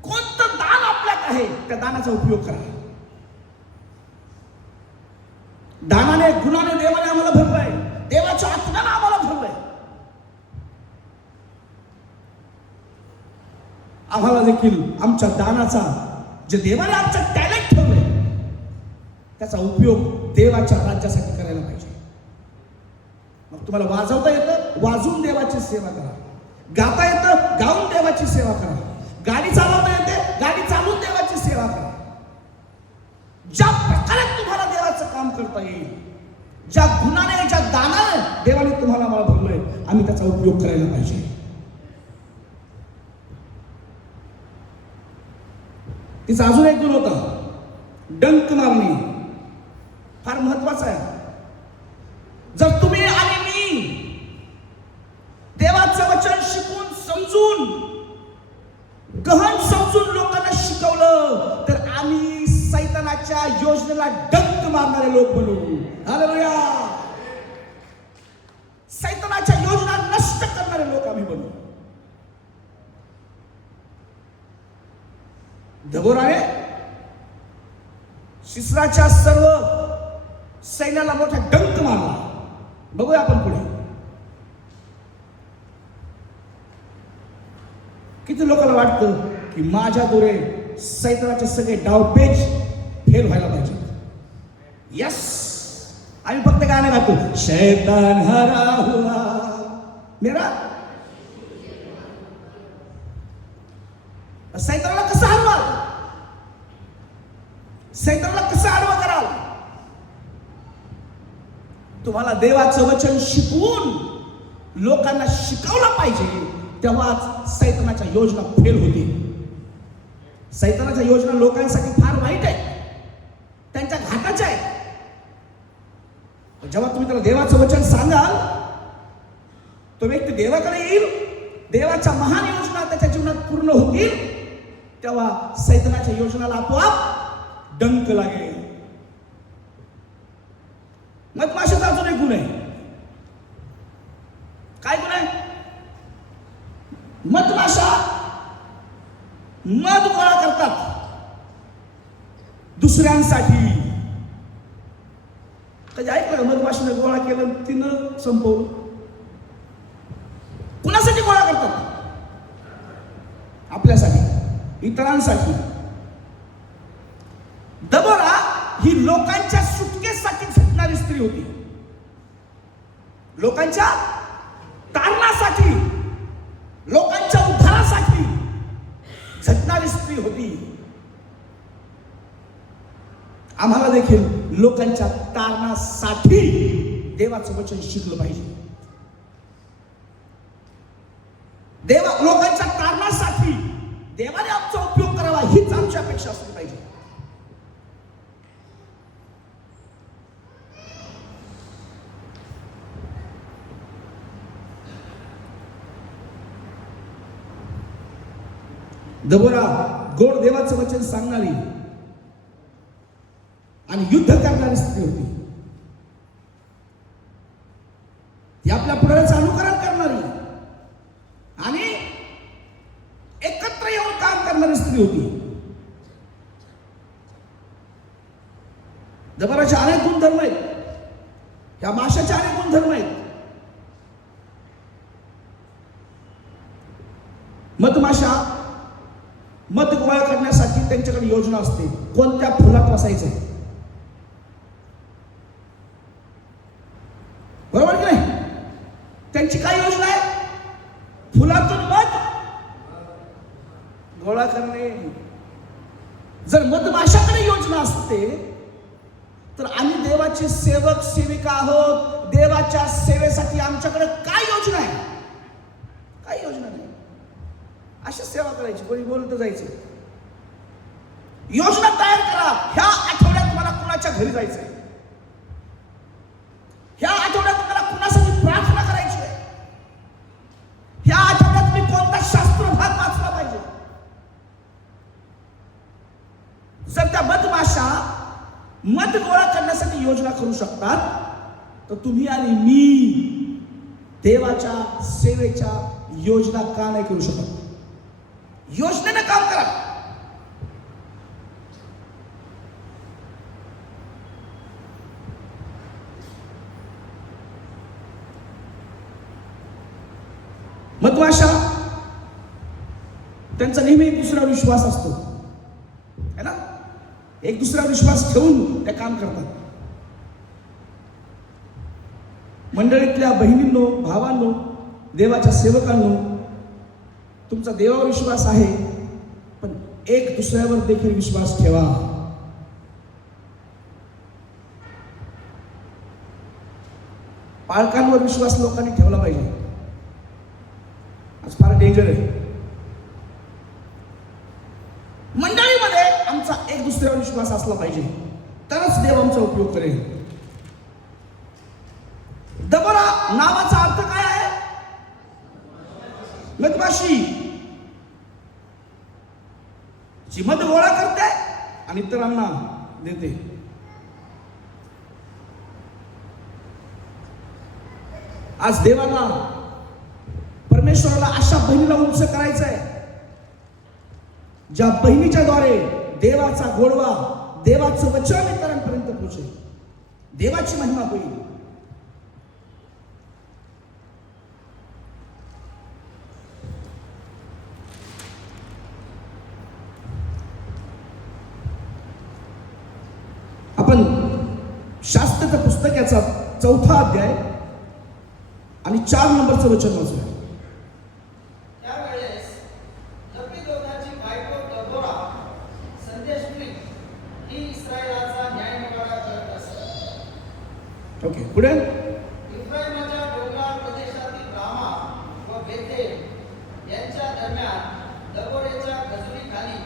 कोणतं दान आपल्यात आहे त्या दानाचा उपयोग करा. दानाने, गुणाने देवाने आम्हाला भरलंय. देवाच्या आत्म्याने आम्हाला भरलंय. आम्हाला देखील आमच्या दानाचा, जे देवाने आमच्या टॅलेंट ठेवलंय, त्याचा उपयोग देवाच्या राज्यासाठी करायला पाहिजे. मग तुम्हाला वाजवता येतं, वाजवून देवाची सेवा करा. गाता येतं, गाऊन देवाची सेवा करा. गाडी चालवता येते, गाडी चालवून देवाची सेवा करा. ज्या प्रकारे तुम्हाला देवाचं काम करता येईल, ज्या गुणाने, ज्या दानाने देवाने तुम्हाला मला भरलंय, आम्ही त्याचा उपयोग करायला पाहिजे. तिचा अजून एक गुण होता, डंक मारणे. फार महत्वाचा आहे. जर तुम्ही आणि मी देवाचं वचन शिकून, समजून, गहन समजून लोकांना शिकवलं, तर आम्ही सैतानाच्या योजनेला डंक मारणारे लोक बनू. हालेलुया. सैतानाच्या योजना नष्ट करणारे लोक आम्ही बनू. दबोराने सिसराच्या सर्व सैन्याला मोठा डंक मारला. बघूया आपण पुढे. किती लोकांना वाटतं की माझ्या दुरे सैतानाचे सगळे डावपेच फेल व्हायला पाहिजे. यस, आम्ही फक्त गाणं गातो, शैतान हरा हुआ मेरा. सैतानाला कसं हरवाल? सैतानाला कसं आडवं कराल? तुम्हाला देवाचं वचन शिकवून लोकांना शिकवलं पाहिजे, तेव्हाच सैतानाच्या योजना फेल होतील. सैतानाच्या योजना लोकांसाठी फार वाईट आहेत, त्यांच्या घाताच्या आहेत. जेव्हा तुम्ही त्याला देवाचं वचन सांगाल, तो व्यक्ती देवाकडे येईल, देवाच्या महान योजना त्याच्या जीवनात पूर्ण होतील, तेव्हा सैतानाच्या योजनाला आपोआप डंक लागेल. मधमाशीचा अजून एक गुण आहे. काय गुण आहे? मधमाशा मध गोळा करतात दुसऱ्यांसाठी. कधी ऐकलं मधमाशीने गोळा केलं, तिनं संपवलं? कुणासाठी गोळा करतात? आपल्यासाठी, इतरांसाठी. दबोरा ही लोकांच्या सुटकेसाठी झटणारी स्त्री होती. लोकांच्या तारणासाठी, लोकांच्या उद्धारासाठी झटणारी स्त्री होती. आम्हाला देखील लोकांच्या तारणासाठी देवाचं वचन शिकलं पाहिजे. लोकांच्या तारणासाठी देवाने आमचा उपयोग करावा, हीच आमची अपेक्षा असली पाहिजे. दबोरा गोड देवाचं वचन सांगणारी आणि युद्ध करणारी स्त्री होती. ती आपल्या पुढाऱ्याचं अनुकरण करणारी आणि एकत्र येऊन काम करणारी स्त्री होती. दबोराचे अनेक गुणधर्म आहेत, या माशाचे अनेक गुणधर्म आहेत. मधमाशा मध गोळा करण्यासाठी त्यांच्याकडे योजना असते. कोणत्या फुलात बसायचंय, बरोबर की नाही? त्यांची काय योजना आहे? फुलातून मध गोळा गोळा करणे. जर मधमाशाकडे योजना असते तर आम्ही देवाचे सेवक सेविका आहोत. देवाच्या सेवेसाठी आमच्याकडे काय योजना आहे? काय योजना नाही. अशी सेवा करायची, कोणी बोलत जायचं. योजना तयार करा. ह्या आठवड्यात मला कुणाच्या घरी जायचंय, ह्या आठवड्यात मला कुणासाठी प्रार्थना करायची आहे, ह्या आठवड्यात मी कोणता शास्त्र भाग वाचला पाहिजे. जर त्या मधमाशा मध गोळा करण्यासाठी योजना करू शकतात तर तुम्ही आणि मी देवाच्या सेवेच्या योजना का नाही करू शकत? योजनेनं काम करा. मधमाशा त्यांचा नेहमी एक दुसऱ्यावर विश्वास असतो है ना. एक दुसऱ्यावर विश्वास ठेवून ते काम करतात. मंडळीतल्या बहिणींनो, भावांनो, देवाच्या सेवकांनो, तुमचा देवावर विश्वास आहे पण एक दुसऱ्यावर देखील विश्वास ठेवा. पालकांवर विश्वास लोकांनी ठेवला पाहिजे. आज फार डेंजर आहे. मंडळीमध्ये आमचा एक दुसऱ्यावर विश्वास असला पाहिजे तरच देव आमचा उपयोग करेल. दबोरा नावाचा अर्थ काय आहे? मधमाशी. जी मध गोळा करते आणि इतरांना देते. आज देवाला, परमेश्वराला अशा बहिणीला उंच करायचं आहे ज्या बहिणीच्या द्वारे देवाचा गोडवा, देवाचं वचन इतरांपर्यंत पोहोचेल, देवाची महिमा होईल. आपण शास्त्राच्या पुस्तकाचा 4था अध्याय आणि 4 नंबरचं वचन वाचूया. त्यावेळेस लपिदोताची बायको दबोरा संदेशप्रिय ही इस्रायलाचा न्यायनिवाडा करत असत. ओके, पुढे. इफ्राईमाच्या डोंगराळ प्रदेशातील रामा व बेथेल यांच्या दरम्यान दबोरेच्या खजुरीखाली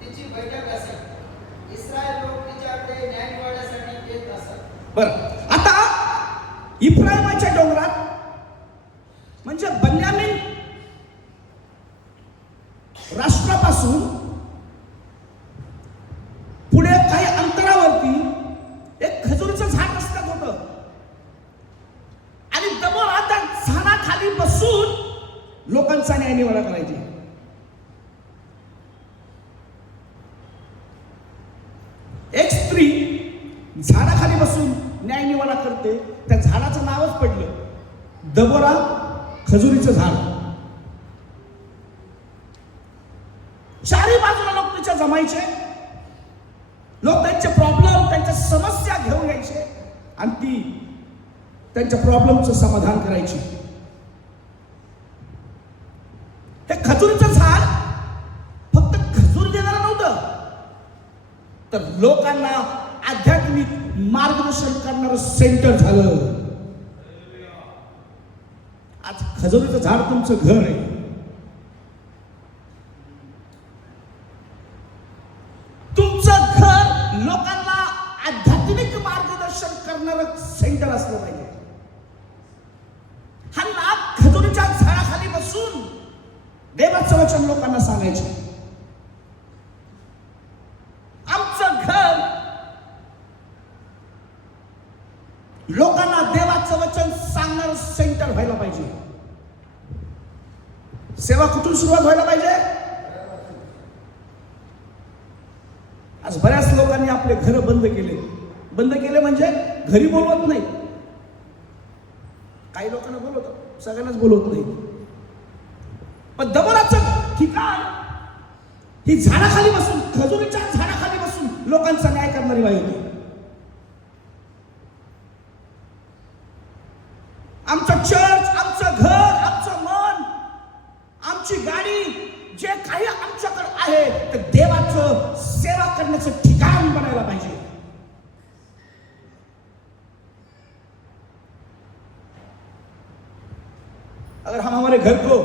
तिची बैठक असे. इस्रायल लोक तिच्याकडे न्यायनिवाड्यासाठी येत असत. बरं, आता इफ्राईमाच्या डोंगरात म्हणजे बन्यामीन राष्ट्रापासून पुढे काही अंतरावरती एक खजुरीचं झाड रस्त्यात होतं आणि दबोरा त्या झाडाखाली बसून लोकांचा न्यायनिवाडा करायची. एक स्त्री झाडाखाली बसून न्यायनिवाडा करते. त्या झाडाचं नावच पडलं दबोरा, खजुरीचं झाड. चारी बाजूला लोक तिच्या जमायचे. लोक त्यांचे प्रॉब्लेम, त्यांच्या समस्या घेऊन यायचे आणि ती त्यांच्या प्रॉब्लेमचं समाधान करायची. हे खजुरीचं झाड फक्त खजूर देणारं नव्हतं तर लोकांना आध्यात्मिक मार्गदर्शन करणारं सेंटर झालं. आज खजुरीचं झाड तुमचं घर आहे. तुमचं घर लोकांना आध्यात्मिक मार्गदर्शन करणारं सेंटर असलं पाहिजे. हा नाग खजुरीच्या झाडाखाली बसून देवाचं वचन लोकांना सांगायचे. आमचं घर लोकांना देवाचं वचन सांगणारं सेंटर व्हायला पाहिजे. सेवा कुठून सुरुवात व्हायला पाहिजे? आज बऱ्याच लोकांनी आपले घर बंद केले. बंद केले म्हणजे घरी बोलवत नाही. काही लोकांना बोलवतात, सगळ्यांनाच बोलवत नाही. पण दबोराचं ठिकाण ही झाडाखाली बसून, खजुरीच्या झाडाखाली बसून लोकांचा न्याय करणारी बाई होती. आमचं चर्च, आमचं घर, आमचं मन, आमची गाडी, जे काही तुमच्याकडे आहे तर देवाचं सेवा करण्याचं ठिकाण बनायला पाहिजे. अगर हम हमारे घर को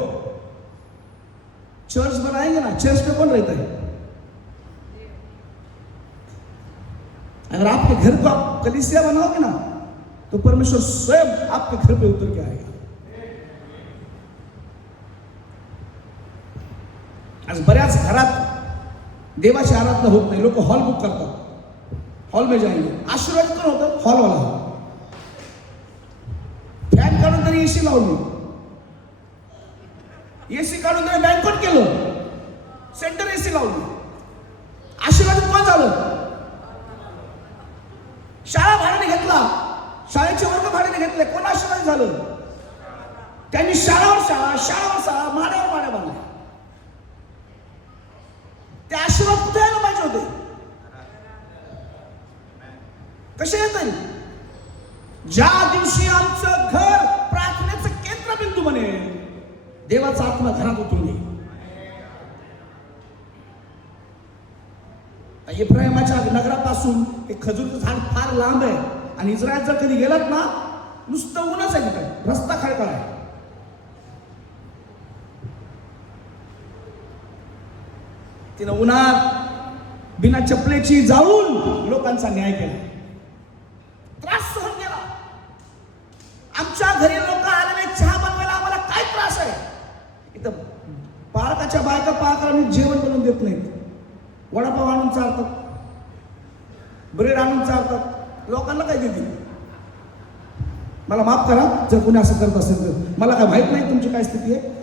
चर्च बनाएंगे ना, चर्च में कौन रहता है? अगर आपके घर को आप कलीसिया बनाओगे ना तो परमेश्वर स्वयं आपके घर पे उतर के आएगा. आज बऱ्याच घरात देवाची आराधना होत नाही. लोक हॉल बुक करतात, हॉल में जाएंगे. आशीर्वाद कोण होतं? हॉलवाला. फॅन काढून तरी एसी लावली, एसी काढून तरी बँकॉट केलं, सेंटर एसी लावली. आशीर्वाद कोण झालं? शाळा भाड्याने घेतला, शाळेचे वर्ग भाड्याने घेतले, कोण आशीर्वाद झालं? त्यांनी शाळावर शाळा, शाळावर शाळा, माड्यावर माड्या बांधल्या. ते आशीर्वाद कुठे यायला पाहिजे होते? कसे येतील? ज्या दिवशी आमचं घर प्रार्थनेचं केंद्रबिंदू बनेल, देवाचा आत्मा घरात उतरून येईल. इब्राहिमाच्या नगरापासून हे खजूरचं झाड फार लांब आहे आणि इस्रायल जर कधी गेलात ना, नुसतं ऊनच आहे तिथे, रस्ता खडखड आहे. तिनं उन्हात बिना चपलेची जाऊन लोकांचा न्याय केला, त्रास सहन केला. आमच्या घरी लोक आलेले चहा बनवायला आम्हाला काय त्रास आहे? इथं पार्काच्या बायका पार्काला जेवण बनवून देत नाहीत, वडापाव आणून चालतात, ब्रेड आणून चालतात. लोकांना काय देतील? मला माफ करा जर कोणी असं करत असेल तर, मला काय माहित नाही तुमची काय स्थिती आहे.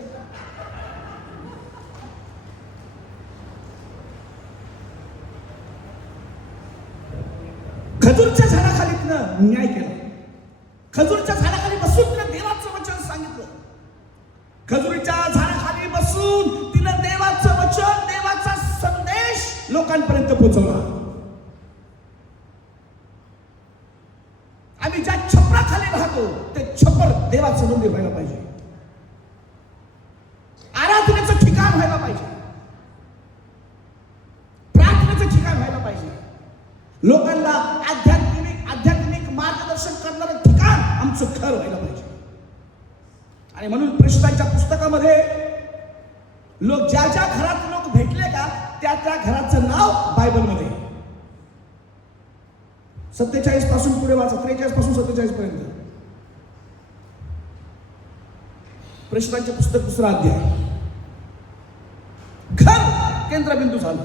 खजूरच्या झाडाखाली तिनं न्याय केला. खजूरच्या झाडाखाली बसून तिनं देवाचं वचन सांगितलं. खजुरीच्या झाडाखाली बसून तिनं देवाचं वचन, देवाचा संदेश लोकांपर्यंत पोहोचवला. आम्ही ज्या छपराखाली राहतो ते छपर देवाचं मंदिर व्हायला पाहिजे, आराधनेचं ठिकाण व्हायला पाहिजे, प्रार्थनेचं ठिकाण व्हायला पाहिजे. लोकांना आध्यात्मिक मार्गदर्शन करणारं ठिकाण आमचं घर व्हायला पाहिजे. आणि म्हणून प्रेषितांच्या पुस्तकामध्ये लोक ज्या ज्या घरात लोक भेटले का त्या त्या घराचं नाव बायबलमध्ये. 47 पासून पुढे वाचा, 43 पासून 47 पर्यंत. प्रेषितांचे पुस्तक 2रा अध्याय. घर केंद्रबिंदू झालं.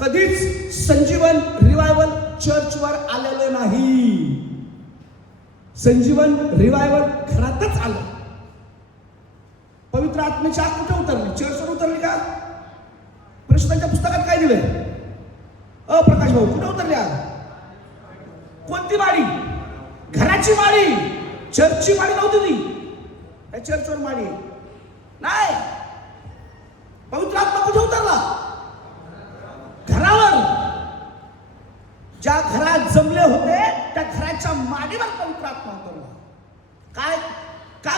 कधीच संजीवन रिवायवल चर्चवर आलेलं नाही. संजीवन रिवायवल घरातच आलं. पवित्र आत्म्याची आग कुठे उतरली? चर्चवर उतरली का? प्रेषितांच्या पुस्तकात काय दिलंय? प्रकाश भाऊ कुठे उतरली आग? कोणती माळी? घराची माळी. चर्चची माळी नव्हती ती. चर्चवर माळी नाही. पवित्र आत्मा कुठे उतरला? घरावर. ज्या घरात जमले होते त्या घराच्या माडीवर पवित्र आत्मा उतरला. काय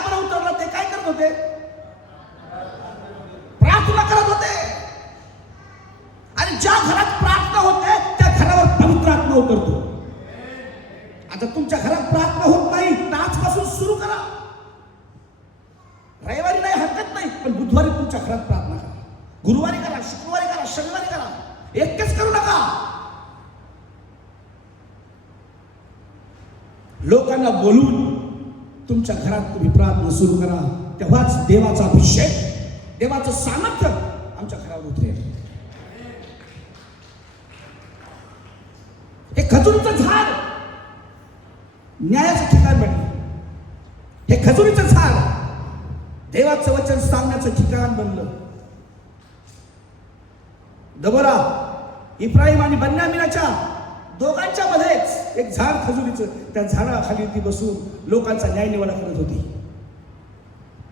बरं उतरला? ते काय करत होते? प्रार्थना करत होते. आणि ज्या घरात प्रार्थना होते त्या घरावर पवित्र आत्मा उतरतो. आता तुमच्या घरात प्रार्थना होत नाही तर आजपासून सुरू करा. रविवारी नाही हरकत नाही, पण बुधवारी तुमच्या घरात प्रार्थना करा. गुरुवारी करा, शुक्रवारी करा, शनिवारी करा. एकच करू नका. लोकांना बोलून तुमच्या घरात तुम्ही प्रार्थना सुरू करा. तेव्हाच देवाचा अभिषेक, देवाचं सामर्थ्य आमच्या घरावर उतरेल. हे खजुरीचं झाड न्यायाचं ठिकाण बनलं. हे खजुरीचं झाड देवाचं वचन सांगण्याचं ठिकाण बनलं. दबोरा, इफ्राईम आणि बन्यामीनाच्या दोघांच्या मध्येच एक झाड खजुरीचं, त्या झाडाखाली ती बसून लोकांचा न्याय निवाडा करत होती.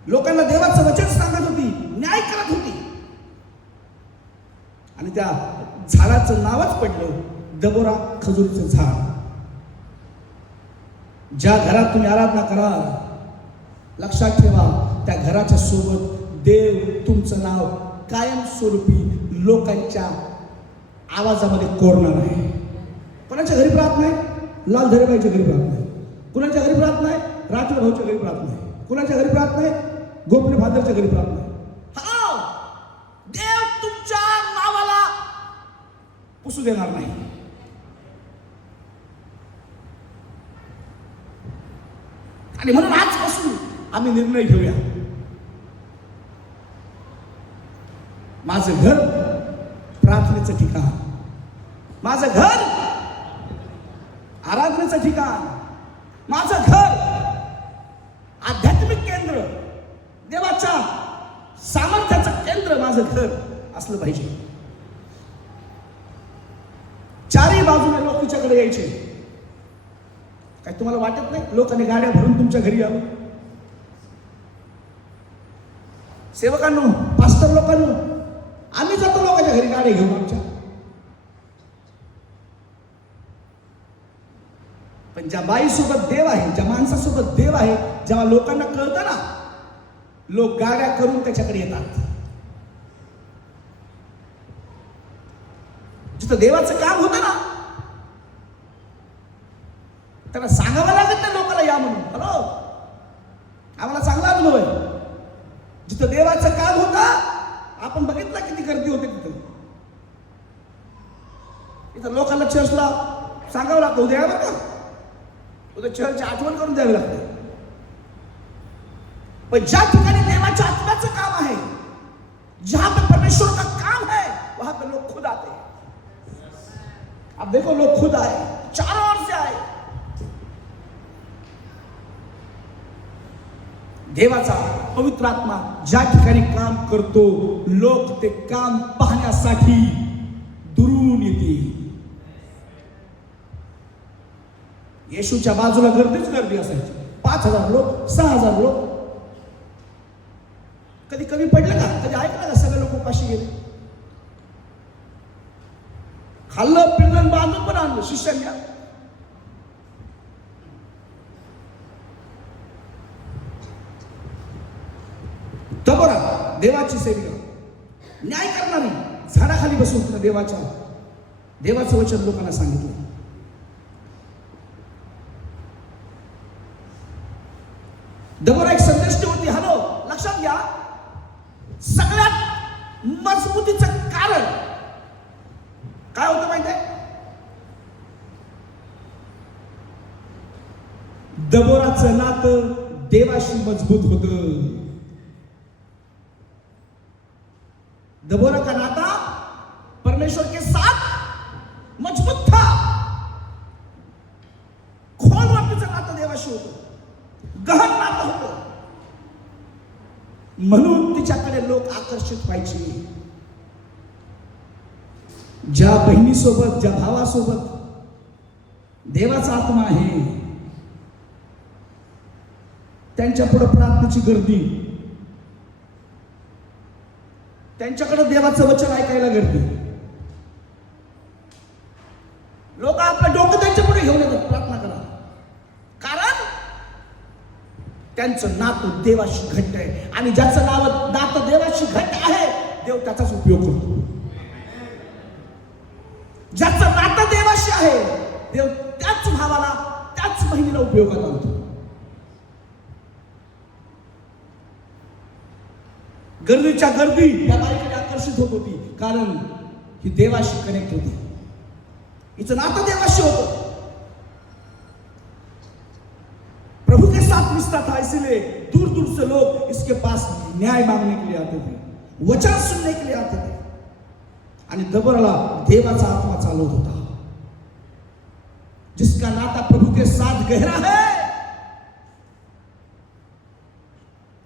लोकांना देवाचं वचन सांगत होती, न्याय करत होती. आणि त्या झाडाचं नावच पडलं दबोरा, खजुरीचं झाड. ज्या घरात तुम्ही आराधना कराल, लक्षात ठेवा त्या घराच्या सोबत देव तुमचं नाव कायमस्वरूपी लोकांच्या आवाजामध्ये कोरणार आहे. कोणाच्या घरी राहत नाही? लाल धरेबाईच्या घरी राहत नाही. कुणाच्या घरी राहत नाही? राठोड भाऊच्या घरी राहत नाही. कुणाच्या घरी राहत नाही? गोपने फादरच्या घरी राहत नाही. हा, देव तुमच्या नावाला पुसू देणार नाही. आणि म्हणून आजपासून आम्ही निर्णय घेऊया. माझं घर प्रार्थनेचं ठिकाण, माझं घर आराधनेचं ठिकाण, माझं घर आध्यात्मिक केंद्र, देवाच्या सामर्थ्याचं केंद्र माझं घर असलं पाहिजे. चारही बाजूने लोक तुमच्याकडे यायचे. काय तुम्हाला वाटत नाही लोकांनी गाड्या भरून तुमच्या घरी यावं? सेवकांनो, पास्टर लोकांनो, आम्ही जातो लोकांच्या घरी गाड्या घेऊन आमच्या. पण ज्या बाईसोबत देव आहे, ज्या माणसासोबत देव आहे, जेव्हा लोकांना कळतं ना, लोक गाड्या करून त्याच्याकडे येतात. जिथं देवाचं काम होतं ना, त्यांना सांगावं लागत नाही लोकांना या म्हणून. हॅलो, आम्हाला चांगला अनुभव आहे. जिथं देवाचं काम होतं, आपण बघितलं किती गर्दी होते तिथं. इथं लोकांना चर्चला सांगावं लागतं, उद्या या बरं का, उद्या चर्चची आठवण करून द्यावी लागते. पण ज्या ठिकाणी देवाच्या आत्म्याचं काम आहे, जहां पे परमेश्वर का काम है, वहां पे लोग खुद आते हैं. अब देखो लोग खुद आए, चारों ओर से आए. देवाचा पवित्र आत्मा ज्या ठिकाणी काम करतो, लोक ते काम पाहण्यासाठी दुरून येते. येशूच्या बाजूला गर्दीच गर्दी असायची. 5,000 लोक, 6,000 लोक. कधी कमी पडलं का? कधी ऐकलं का सगळे लोक उपाशी गेले? खाल्लं पिल्लं बांधून पण आणलं शिष्यांनी. दबोरा देवाची सेविका, न्याय करणारी, झाडाखाली बसून तिने देवाचं वचन लोकांना सांगितलं. दबोरा एक संदेश होती. हॅलो, लक्षात घ्या, सगळ्यात मजबूतीचं कारण काय होतं माहिती आहे? दबोराचं नातं देवाशी मजबूत होतं. दबोरा का नाता परमेश्वर के साथ मजबूत था. खोलवरतीचं नातं देवाशी होतं, गहन नातं होतं. म्हणून तिच्याकडे लोक आकर्षित व्हायचे. ज्या बहिणीसोबत, ज्या भावासोबत देवाचा आत्मा आहे, त्यांच्या पुढे प्रार्थनेची गर्दी, त्यांच्याकडे देवाचं वचन ऐकायला गर्दी. लोक आपलं डोकं त्यांच्या पुढे घेऊन येतात प्रार्थना करा, कारण त्यांचं नातं देवाशी घट्ट आहे. आणि ज्याचं नातं देवाशी घट्ट आहे, देव त्याचाच उपयोग करतो. ज्याचं नातं देवाशी आहे, देव त्याच भावाला, त्याच बहिणीला उपयोगात आणतो. गर्दीच्या गर्दी या बाईकडे आकर्षित होत होती, कारण ही देवाशी कनेक्ट होती. हिचं नातं देवाशी होतं. प्रभु के साथ रिश्ता था, इसीलिए दूर दूर से लोग इसके पास न्याय मांगने के लिए आते थे, वचन सुनने के लिए आते थे. आणि दबोराला देवाचा आत्मा चालवत होता. जिसका नाता प्रभु के साथ गहरा है,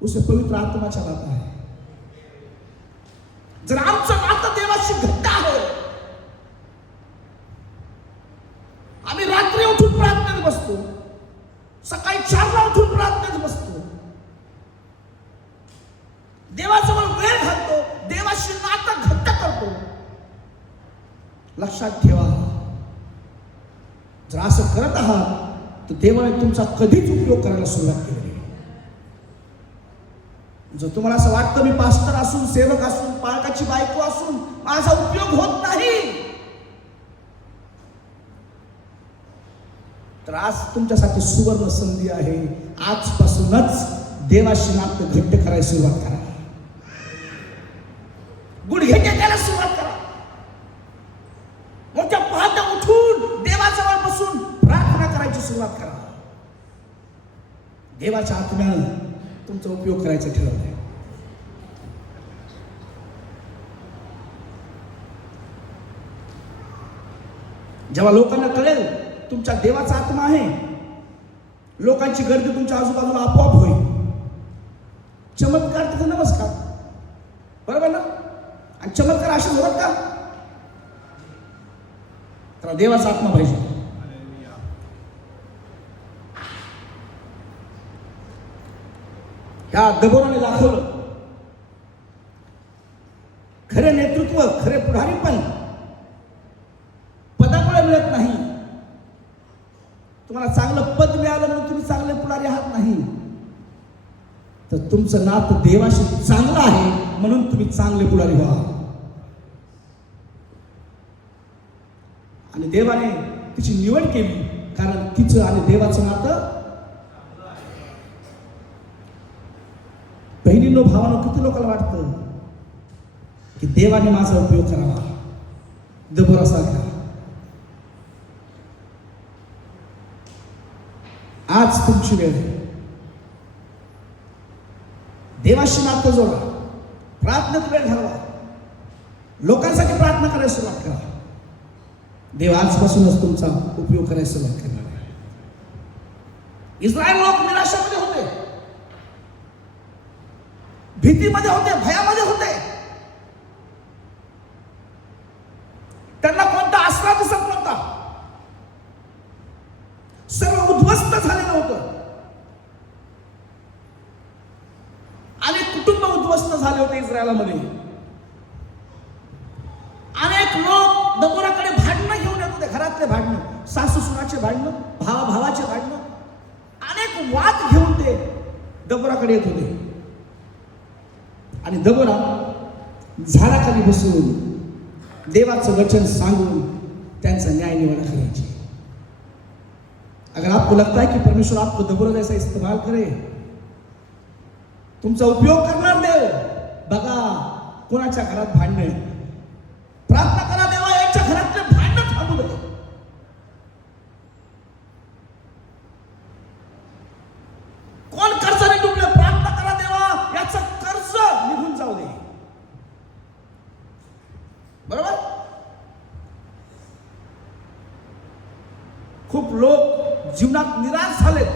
उसे पवित्र आत्मा चलाता है. जर आमचं नातं देवाशी घट्ट आहे, आम्ही रात्री उठून प्रार्थनेत बसतो, सकाळी 4ला उठून प्रार्थनेत बसतो, देवाजवळ वेळ घालतो, देवाशी नातं घट्ट करतो. लक्षात ठेवा, जर असं करत आहात तर देवाने तुमचा कधीच उपयोग करायला सुरुवात केली. जर तुम्हाला असं वाटतं मी पास्टर असून, सेवक असून, पालकाची बायको असून माझा उपयोग होत नाही, तर आज तुमच्यासाठी सुवर्ण संधी आहे. आजपासूनच देवाशी नातं घट्ट करायला सुरुवात करा. गुडघे टेकायला सुरुवात करा. मोठ्या पहाटे उठून देवाजवळ बसून प्रार्थना करायची सुरुवात करा. देवाच्या आत्म्यानं तुमचा उपयोग करायचा ठरवलंय. जेव्हा लोकांना कळेल तुमच्या देवाचा आत्मा आहे, लोकांची गर्दी तुमच्या आजूबाजूला आपोआप होईल. चमत्कार तिथे नमस्कार, बरोबर ना? आणि चमत्कार असे होतात का? तर देवाचा आत्मा पाहिजे. ह्या दबोराने दाखवलं खरे नेतृत्व, खरे पुढारी पण पदामुळे मिळत नाही. तुम्हाला चांगलं पद मिळालं म्हणून तुम्ही चांगले पुढारी आहात नाही, तर तुमचं नातं देवाशी चांगलं आहे म्हणून तुम्ही चांगले पुढारी व्हा. आणि देवाने तिची निवड केली कारण तिचं आणि देवाचं नातं. बहिणींनो, भावानो, किती लोकांना वाटतं की देवाने माझा उपयोग करावा, दबोरासारखा. आज तुमची वेळ आहे. देवाशी नातं जोडा, प्रार्थनेत वेळ घालवा, लोकांसाठी प्रार्थना करायला सुरुवात करा. देव आजपासूनच तुमचा उपयोग करायला सुरुवात करणार आहे. इस्रायल लोक निराशामध्ये होते, भीतीमध्ये होते, भयामध्ये होते. त्यांना कोणता आसरा दिसत नव्हता. सर्व उद्ध्वस्त झालेलं होतं. अनेक कुटुंब उद्ध्वस्त झाले होते इस्रायलामध्ये. अनेक लोक दबोराकडे भांडणं घेऊन येत होते, घरातले भांडणं, सासू सुनाचे भांडणं, भावाचे भांडणं, अनेक वाद घेऊन ते दबोराकडे येत होते. आणि दबोरा झाडाखाली बसून देवाचं वचन सांगून त्यांचा न्याय निवाडा करायची. अगर आपको लगता है कि परमेश्वर आपको दबोरा जैसा इस्तेमाल करे, तुमचा उपयोग करणार देव, बघा कोणाच्या घरात भांडणे, प्रार्थना करा देवा यांच्या घरातले भांडण थांबू दे. कोण कर्जाने डुबले, प्रार्थना करा देवा याचं कर्ज निघून जाऊ दे. बरोबर? खूप लोक जीवनात निराश झालेत.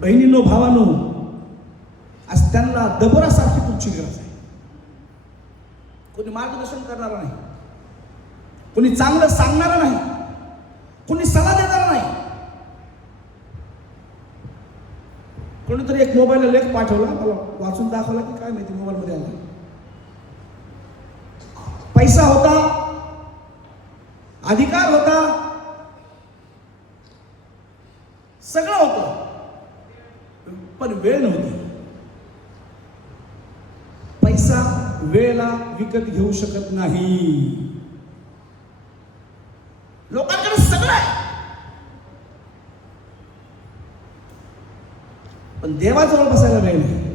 बहिणींनो, भावांनो, आज त्यांना दबोरासारखी तुमची गरज आहे. कोणी मार्गदर्शन करणारा नाही, कोणी चांगलं सांगणारा नाही, कोणी सल्ला देणारा नाही. कोणीतरी एक मोबाईलला लेख पाठवला, मला वाचून दाखवला की काय माहिती मोबाईल मध्ये आला. पैसा होता, अधिकार होता, सगळं होतं, पण वेळ नव्हती. पैसा वेळेला विकत घेऊ शकत नाही. लोकांकडे सगळं आहे, पण देवाजवळ बसायला वेळ नाही.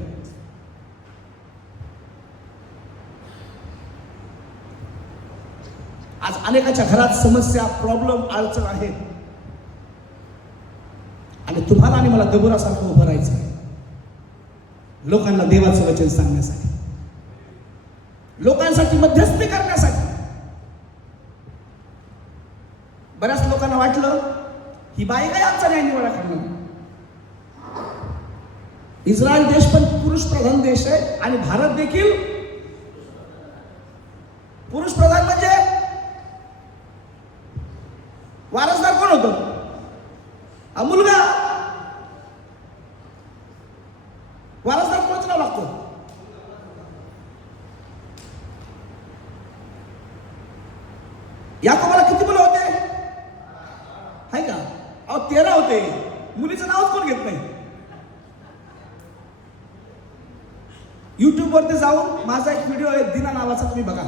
आज अनेकाच्या घरात समस्या, प्रॉब्लेम, अडचण आहेत. आणि तुम्हाला आणि मला दबोरासारखं उभं राहायचं आहे, लोकांना देवाचं वचन सांगण्यासाठी, लोकांसाठी मध्यस्थी करण्यासाठी. बऱ्याच लोकांना वाटलं ही बाई काय आमचा न्याय निवाडा करणार. इस्रायल देश पण पुरुष प्रधान देश आहे आणि भारत देखील पुरुष प्रधान. म्हणजे वारसदार कोण होतं? मुलगा. वारसदार कोणाचं नाव लागतं? याकोबाला किती मुलं होते? हाय का? अहो 13 होते. मुलीचं नावच कोण घेत नाही. युट्यूबवरती जाऊन माझा एक व्हिडिओ आहे दिना नावाचा, तुम्ही बघा.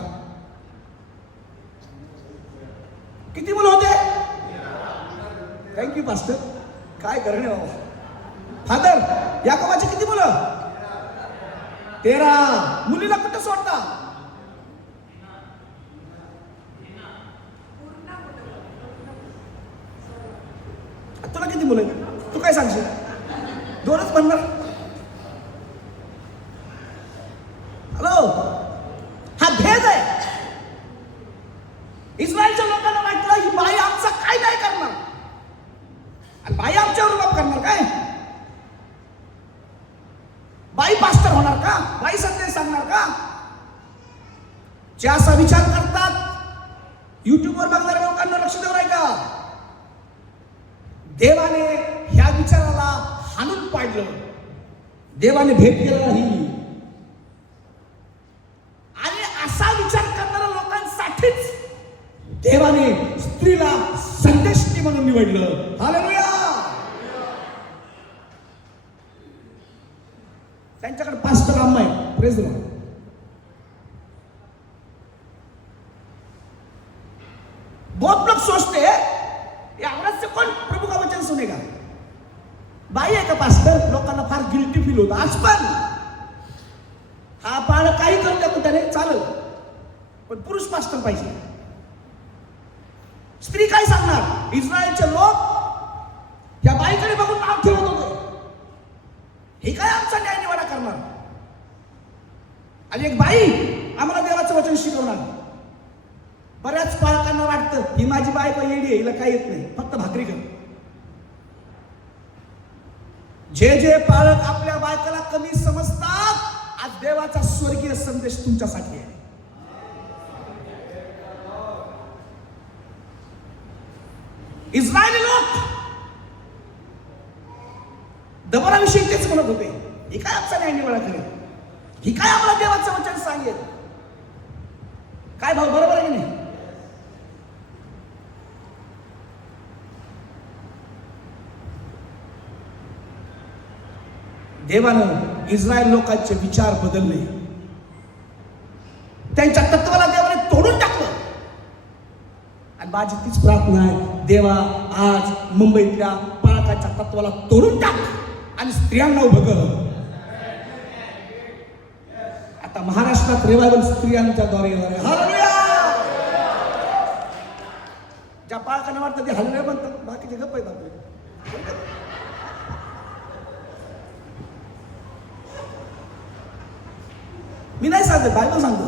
किती मुलं होते? Thank you pastor. काय करणे बाबा. फादर, याकोबाची किती मुलं? 13. मुलीला कुठं सोडता? तुला किती मुलं आहेत? तू काय सांगशील? 2च म्हणणार? हॅलो, हा भेद आहे. इस्रायलच्या लोकांना वाटलं ही बाई आमचा काय नाही करणार, आणि बाई आमच्यावर रुबाब करणार काय? बाई पास्टर होणार का? बाई संदेश सांगणार का? जे असा विचार करतात, युट्यूबवर बघणाऱ्या लोकांना लक्ष देऊ नाही का? देवाने ह्या विचाराला हाणून पाडलं. देवाने भेट केला नाही. आणि असा विचार करणाऱ्या लोकांसाठीच देवाने स्त्रीला संदेष्टी म्हणून निवडलं. हालेलुया. त्यांच्याकडे पास्टर अम्मा आहे. Praise the Lord. बहुत लोग सोचते ये औरत से कौन प्रभु का वचन सुनेगा. बाई आहे का पास्टर? लोकांना फार गिल्टी फील होतं. आज पण हा बाळ काही करू द्या कुठे चालेल, पण पुरुष पास्टर पाहिजे. स्त्री काय सांगणार? इस्रायलचे लोक या बाईकडे बघून नाव ठेवत होते. हे काय आमचा न्याय निवाडा करणार? आणि एक बाई आम्हाला देवाचं वचन शिकवणार. बऱ्याच पालकांना वाटतं ही माझी बायको येडी आहे, हिला काय येत नाही, फक्त भाकरी कर. जे पालक आपल्या बायकाला कमी समजतात, आज देवाचा स्वर्गीय संदेश तुमच्यासाठी आहे. इस्रायली लोक दबोराविषयी तेच म्हणत होते, ही काय आमचा न्याय निवाडा करेल, ही काय आम्हाला देवाचं वचन सांगेल. काय भाऊ, बरोबर आहे की नाही? देवानं इस्रायल लोकांचे विचार बदलले. त्यांच्या तत्वाला देवाने तोडून टाकलं. आणि माझी तीच प्रार्थना आहे, देवा आज मुंबईतल्या पालकाच्या तत्वाला तोडून टाक आणि स्त्रियांना उभं कर. आता महाराष्ट्रात रिवायवल स्त्रियांच्या द्वारे येणार आहे. हालेलुया. ज्या पालकांना वाटतं ते हल्ले म्हणतात, बाकीचे गप्प आहेत आपले. मी नाही सांगत, बायबल सांगतो.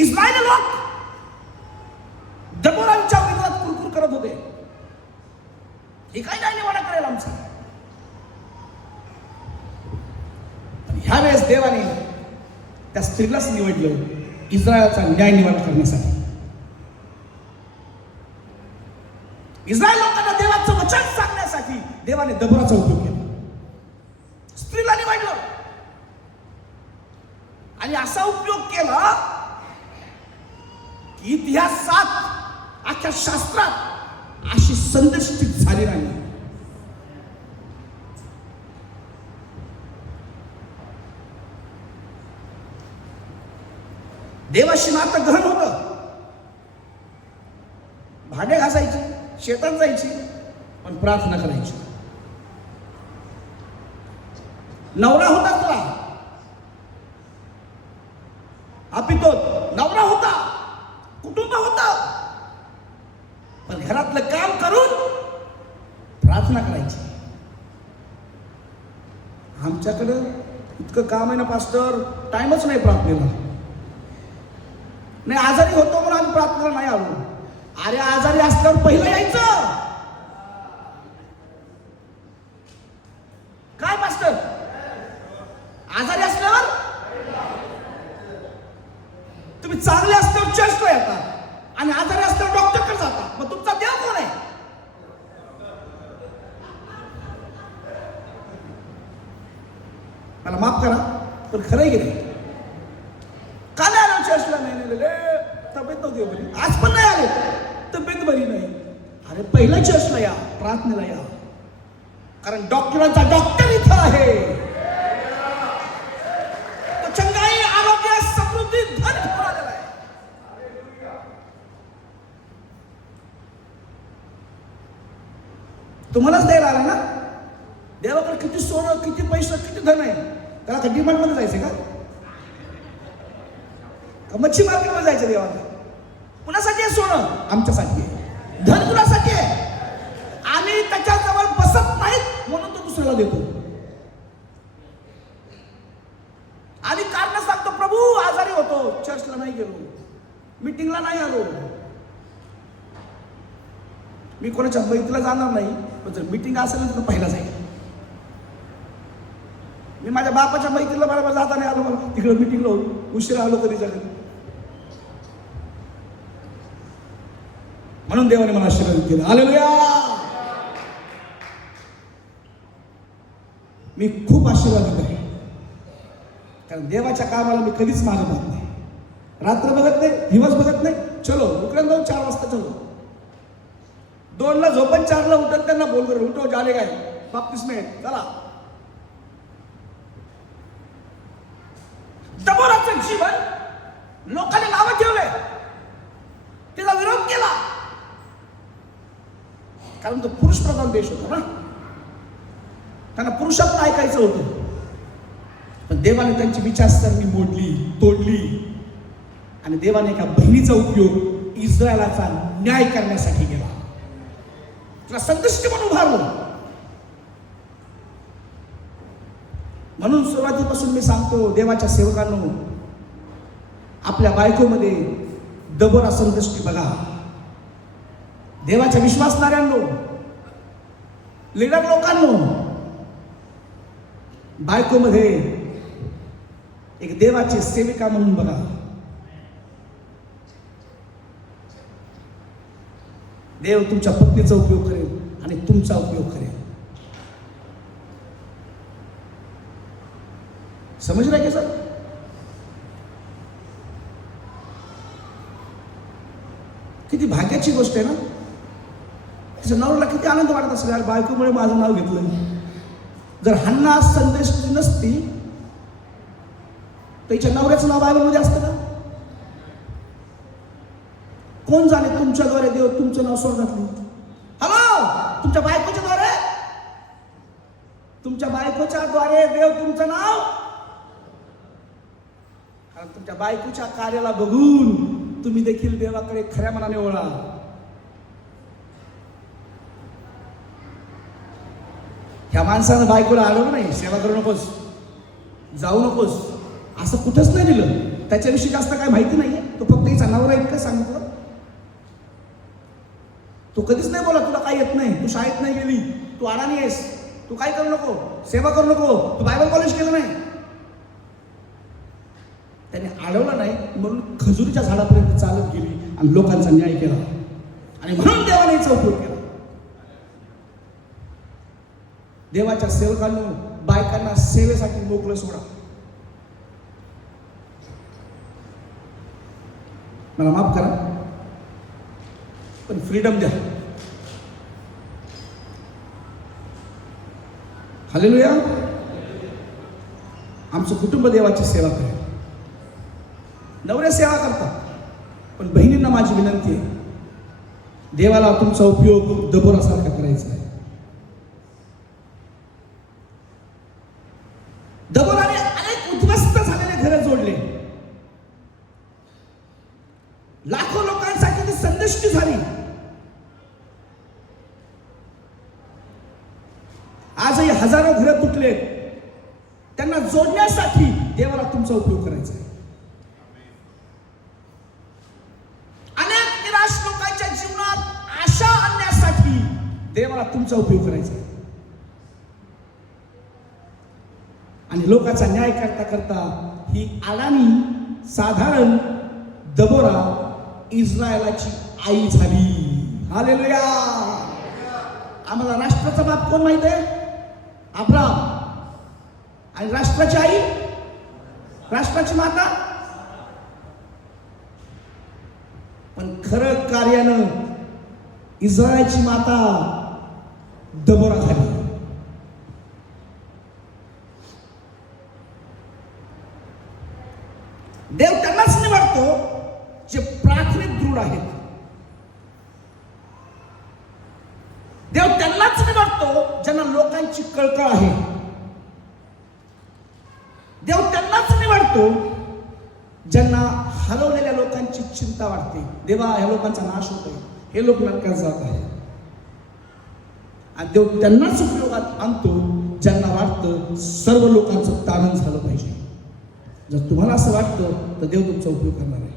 इस्रायली लोक दबोरांच्या विरोधात कुरकुर करत होते. हे काय न्याय निवाडा करेल आमचा? पण ह्या वेळेस देवाने त्या स्त्रीलाच निवडलं इस्रायलचा न्याय निवाडा करण्यासाठी. इस्रायल लोकांना देवाचं वचन सांगण्यासाठी देवाने दबोराचा उपयोग केला. स्त्रीला निवडलं आणि असा उपयोग केला की इतिहासात, अख्ख्या शास्त्रात अशी संदेशित झाली नाही. देवाशी नातं गहन होतं. भांडे घासायची, शेतात जायची, पण प्रार्थना करायची. नवरा होता तुला, अपितो नवरा होता, कुटुंब होतं, पण घरातलं काम करून प्रार्थना करायची. आमच्याकडं इतकं काम आहे ना पास्टर, टाइमच नाही प्रार्थनेला. नाही, आजारी होतो म्हणून आम्ही प्रार्थनेला नाही आलो. अरे आजारी असल्यावर पहिलं यायचं. काय पास्टर, आजारी असल्यावर? तुम्ही चांगले असल्यावर चर्चला येतात आणि आजारी असल्यावर डॉक्टरकडे जातात. मग तुमचा देव कोण आहे? मला माफ करा, पण खरं आहे की नाही? का नाही आलो चर्चला? नाही तब्येत नव्हती बरी. आज पण नाही आले, तब्येत बरी नाही. अरे पहिला चर्चला या, प्रार्थनेला या, कारण डॉक्टरांचा डॉक्टर इथं आहे. तो चंगाई तुम्हालाच द्यायला आला ना. देवाकडे किती सोनं, किती पैसे, किती धन आहे, त्याला का डिमांड मध्ये जायचं का? मच्छी मार्केटमध्ये जायचं देवाला? कुणासाठी आहे सोनं? आमच्यासाठी आहे. धन कुणासाठी आहे? आम्ही त्याच्याजवळ बसत नाहीत म्हणून तो दुसऱ्याला देतो. आम्ही कारण सांगतो, प्रभू आजारी होतो, चर्चला नाही गेलो, मीटिंगला नाही आलो, मी कोणाच्या बैठकीला जाणार नाही, पण जर मीटिंग असेल तर पहिला जाईल. मी माझ्या बापाच्या बैठकीला बरोबर जाता नाही आलो, मला तिकडे मीटिंगला उशिरा आलो कधी झालं. म्हणून देवाने मला आशीर्वाद केला. हालेलुया. मी खूप आशीर्वादित आहे, कारण देवाच्या कामाला मी कधीच मागत नाही. रात्र बघत नाही, दिवस बघत नाही. चलो उकड्यान जाऊन 4 वाजता चलो, 2ला झोपन 4ला उठत त्यांना बोल कर, उठो झाले काय बाप्तिस्मे चला. दबोराचं जीवन लोकांनी नावं ठेवले, तिचा विरोध केला, कारण तो पुरुष प्रधान देश होता ना, त्यांना पुरुषात ऐकायचं होतं. पण देवाने त्यांची विचारसरणी मोडली, तोडली, आणि देवाने एका बहिणीचा उपयोग इस्रायलाचा न्याय करण्यासाठी केला. तुला संतुष्टी म्हणून उभारलं. म्हणून सुरुवातीपासून मी सांगतो, देवाच्या सेवकांनो, आपल्या बायकोमध्ये दबोरा संतुष्टी बघा. देवाच्या विश्वासणाऱ्यांनो, लीडर लोकांनो, बायकोमध्ये एक देवाची सेविका म्हणून बघा. देव तुमच्या पत्नीचा उपयोग करेल आणि तुमचा उपयोग करेल. समजलं की सर? किती भाग्याची गोष्ट आहे ना. तिच्या नवऱ्याला किती आनंद वाटत असेल, यार बायकोमुळे माझं नाव घेतलं. जर हन्ना संदेश नसती तर तिच्या नवऱ्याचं नाव बायबलमध्ये असतं का? कोण जाणे तुमच्याद्वारे देव तुमचं नाव स्वर्गात लिहितो. हॅलो, तुमच्या बायकोच्या द्वारे, तुमच्या बायकोच्या द्वारे देव तुमचं नाव, कारण तुमच्या बायकोच्या कार्याला बघून तुम्ही देखील देवाकडे खऱ्या मनाने वळा. ह्या माणसानं बायकोला अडवलं नाही, सेवा करू नकोस, जाऊ नकोस, असं कुठंच नाही दिलं. त्याच्याविषयी जास्त काय माहिती नाहीये. तो फक्त हिचा नवरा इतकं सांगितलं. तू कधीच नाही बोला तुला काय येत नाही, तू शाळेत नाही गेली, तू अडाणी आहेस, तू काय करू नको, सेवा करू नको, तू बायबल कॉलेज केलं नाही. त्याने अडवलं नाही, म्हणून खजुरीच्या झाडापर्यंत चालत गेली आणि लोकांचा न्याय केला, आणि म्हणून देवाने याचा उपयोग केला. देवाच्या सेवकांना, बायकांना सेवेसाठी मोकळं सोडा. मला माफ करा, पण फ्रीडम द्या. हालेलुया. आमचं कुटुंब देवाची सेवा करेल. नवरे सेवा करतात, पण बहिणींना माझी विनंती आहे, देवाला तुमचा उपयोग दबोरासारखा करायचा आहे. दबोराने अनेक उद्ध्वस्त झालेले घरं जोडले, लाखो लोकांसाठी ती संदिष्टी झाली. आजही हजारो घरं तुटले, त्यांना जोडण्यासाठी देवाला तुमचा उपयोग करायचा आहे. अनेक निराश लोकांच्या जीवनात आशा आणण्यासाठी देवाला तुमचा उपयोग करायचा आहे. आणि लोकांचा न्याय करता करता ही अडाणी साधारण दबोरा इस्रायलाची आई झाली. हालेलुया. आम्हाला राष्ट्राचा बाप कोण माहित आहे? अब्राम. आणि राष्ट्राची आई, राष्ट्राची माता. पण खरं कार्यानं इस्रायलची माता दबोरा झाली. देव त्यांनाच निवडतो जे प्राथमिक दृढ आहेत. देव त्यांनाच निवडतो ज्यांना लोकांची कळकळ आहे, देव त्यांनाच निवडतो ज्यांना हलवलेल्या लोकांची चिंता वाटते. देवा, ह्या लोकांचा नाश होतोय, हे लोक नरकात जात आहे. आणि देव त्यांनाच उपयोगात आणतो ज्यांना वाटतं सर्व लोकांचं तारण झालं पाहिजे. जर तुम्हाला असं वाटतं तर देव तुमचा उपयोग करणार आहे.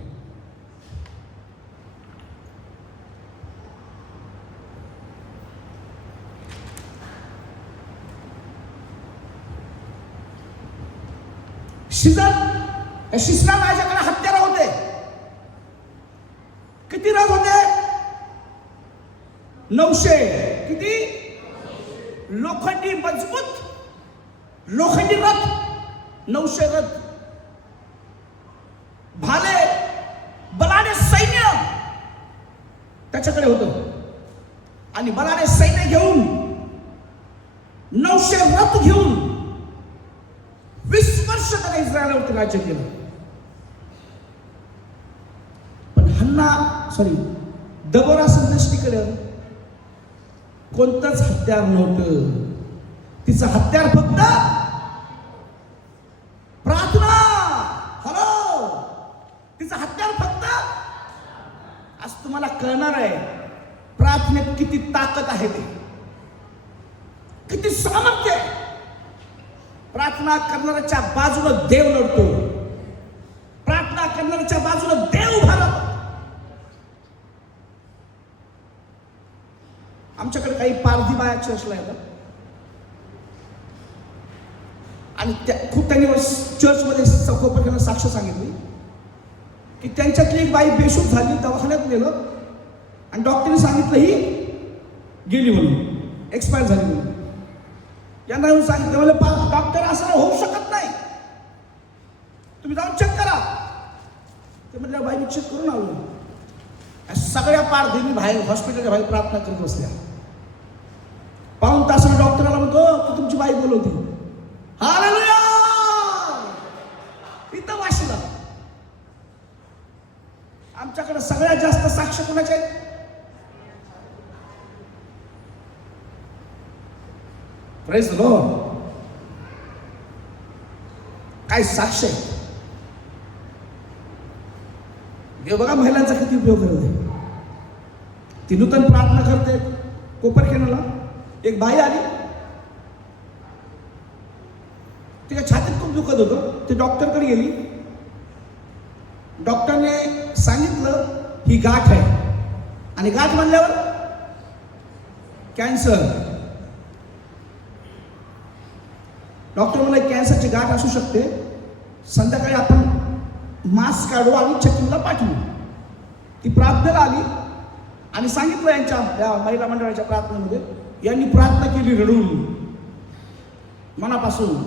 शिसरा माझ्याकडे हत्यार होते. किती रथ होते? 900. किती? लोखंडी मजबूत लोखंडी रथ 900 रथ. भाले बलाढ्य सैन्य त्याच्याकडे होतं. आणि बलाढ्य सैन्य घेऊन 900 रथ घेऊन 20 वर्ष त्याने इस्रायलावरती राज्य केलं. पण दबोरा संदेष्टीकडे कोणतंच हत्यार नव्हतं. तिचं हत्यार फक्त प्रार्थना. हॅलो, तिचं हत्यार फक्त. आज तुम्हाला कळणार आहे प्रार्थनेत किती ताकद आहे, ते किती सामर्थ्य आहे. प्रार्थना करणाऱ्याच्या बाजूला देव लढतो. प्रार्थना करणाऱ्याच्या बाजूला देव उभा राहतो. आमच्याकडे काही पारधी बाया चर्चला येतात आणि खूप त्यांनी चर्चमध्ये कोपरखेडला साक्ष सांगितली की त्यांच्यातली एक बाई बेशुद्ध झाली, दवाखान्यात गेलं आणि डॉक्टरने सांगितलं ही गेली म्हणून, एक्सपायर झाली म्हणून. यांना येऊन सांगितलं, म्हणजे डॉक्टर असं होऊ शकत नाही, तुम्ही जाऊन चेक करा. ते म्हटलं बाई मी चेक करून आलो. सगळ्या पारधींनी बाहेर हॉस्पिटलच्या बाहेर प्रार्थना करत बसल्या. पाऊण तासाला डॉक्टरला म्हणतो तू तुमची बाई बोलवते. हालेलुया, इथं वाशीला. आमच्याकडे सगळ्यात जास्त साक्ष कोणाचे आहेत? Praise the Lord. काय साक्ष आहे. देव बघा महिलांचा किती उपयोग करत आहे. ती नूतन प्रार्थना करते. कोपरखेडला एक बाई आली, तिच्या छातीत खूप दुखत होतं. ती डॉक्टरकडे गेली. डॉक्टरने सांगितलं ही गाठ आहे, आणि गाठ म्हणल्यावर कॅन्सर. डॉक्टर म्हणाले कॅन्सरची गाठ असू शकते, संध्याकाळी आपण मास्क काढू आणि चेकिंगला पाठवू. ती प्रार्थनेला आली आणि सांगितलं या महिला मंडळाच्या प्रार्थनेमध्ये, यांनी प्रार्थना केली रडून मनापासून.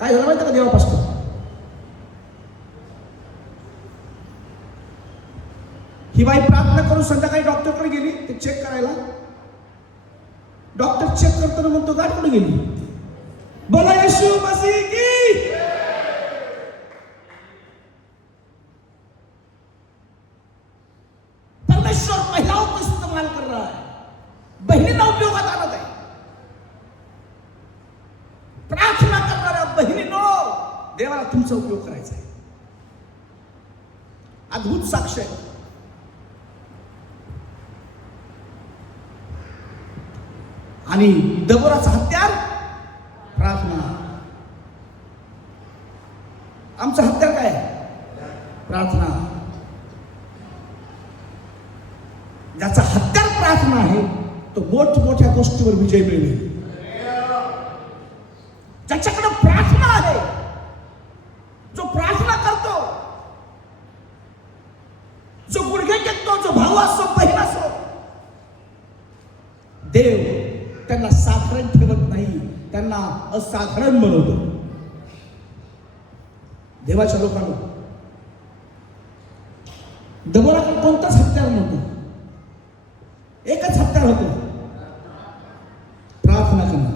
काय झालं माहिती का देवापासून? ही बाई प्रार्थना करून संध्याकाळी डॉक्टरकडे गेली ते चेक करायला. डॉक्टर चेक करताना म्हणतो गाठ कुठे गेली? बोला येशू मसीह की. परमेश्वर महिलाओं को इस्तेमाल कर रहा है, बहिणींना उपयोगात आणत आहे. प्रार्थना करणाऱ्या बहिणींनो, देवाला तुमचा उपयोग करायचा आहे. अद्भुत साक्ष आहे. आणि दबोराचं हत्यार प्रार्थना. आमचं हत्यार काय? प्रार्थना. ज्याचा हत्यार प्रार्थना आहे तो मोठमोठ्या गोष्टीवर विजय मिळवेल. ज्याच्याकडे प्रार्थना आहे, जो प्रार्थना करतो, जो गुडघे टेकतो, जो भाऊ असो बहीण असो, देव त्यांना साधारण ठेवत नाही, त्यांना असाधारण बनवतो. देवाच्या लोकांना दबोराकडे कोणताच हत्यार नव्हतं. एकच हत्यार होतं, प्रार्थना करणं.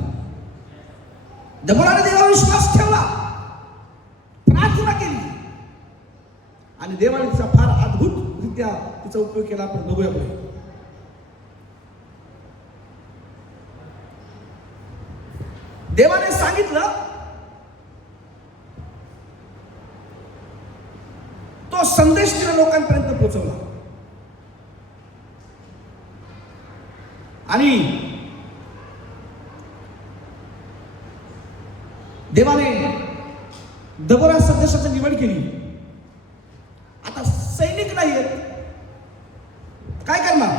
दबोराने देवावर विश्वास ठेवला, प्रार्थना केली, आणि देवाने तिचा फार अद्भुतरित्या तिचा उपयोग केला. आपण बघूया पुढे. देवाने सांगितलं, तो संदेश तिने लोकांपर्यंत पोहोचवला. आणि देवाने दबोरा संदेशाची निवड केली. आता सैनिक नाही आहेत, काय करणार?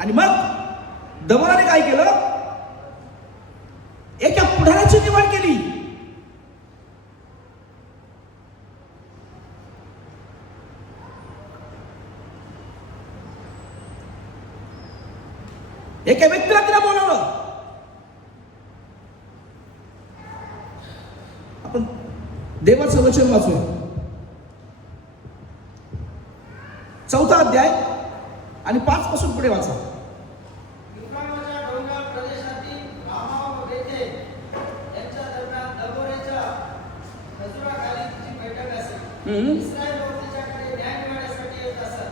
आणि मग दबोराने काय केलं? एका पुढाऱ्याची निवड केली. एका व्यक्तीला तिला बोलावलं. आपण देवाचं वचन वाचूया. 4 अध्याय आणि 5 पासून पुढे वाचा. इफ्राईमच्या डोंगराळ प्रदेशातील रामा व बेथेल यांच्या दरम्यान दबोरेच्या खजुराखाली तिची बैठक असे. इस्रायल लोक तिच्याकडे न्याय मिळवण्यासाठी येत असत.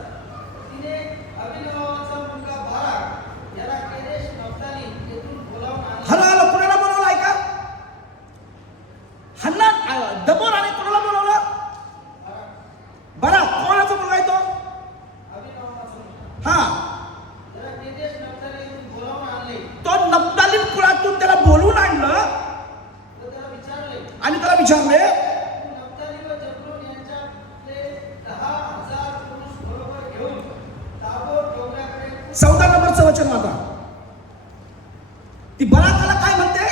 तिने अभिनवाचा मुलगा बाराक याला केदेश नफ्ताली येथून बोलावून आणले. हॅलो, कुणाला बोलवलं ऐका? हन्ना दबोराने कुणाला बोलवलं? बरा, कोणाचा मुलगा आहे तो? अभिनवाचा मुलगा. हा, याला केदेश नफ्ताली येथून बोलावून आणले तो नफ्तालीम कुळातून त्याला बोलवून आणलं व त्याला विचारले, आणि त्याला विचारले, तू नफ्ताली व जबूलून यांच्यातले 10,000 पुरुष बरोबर घेऊन ताबोर डोंगराकडे 14 नंबरचं वचन वाचा. ती बराकाला काय म्हणते?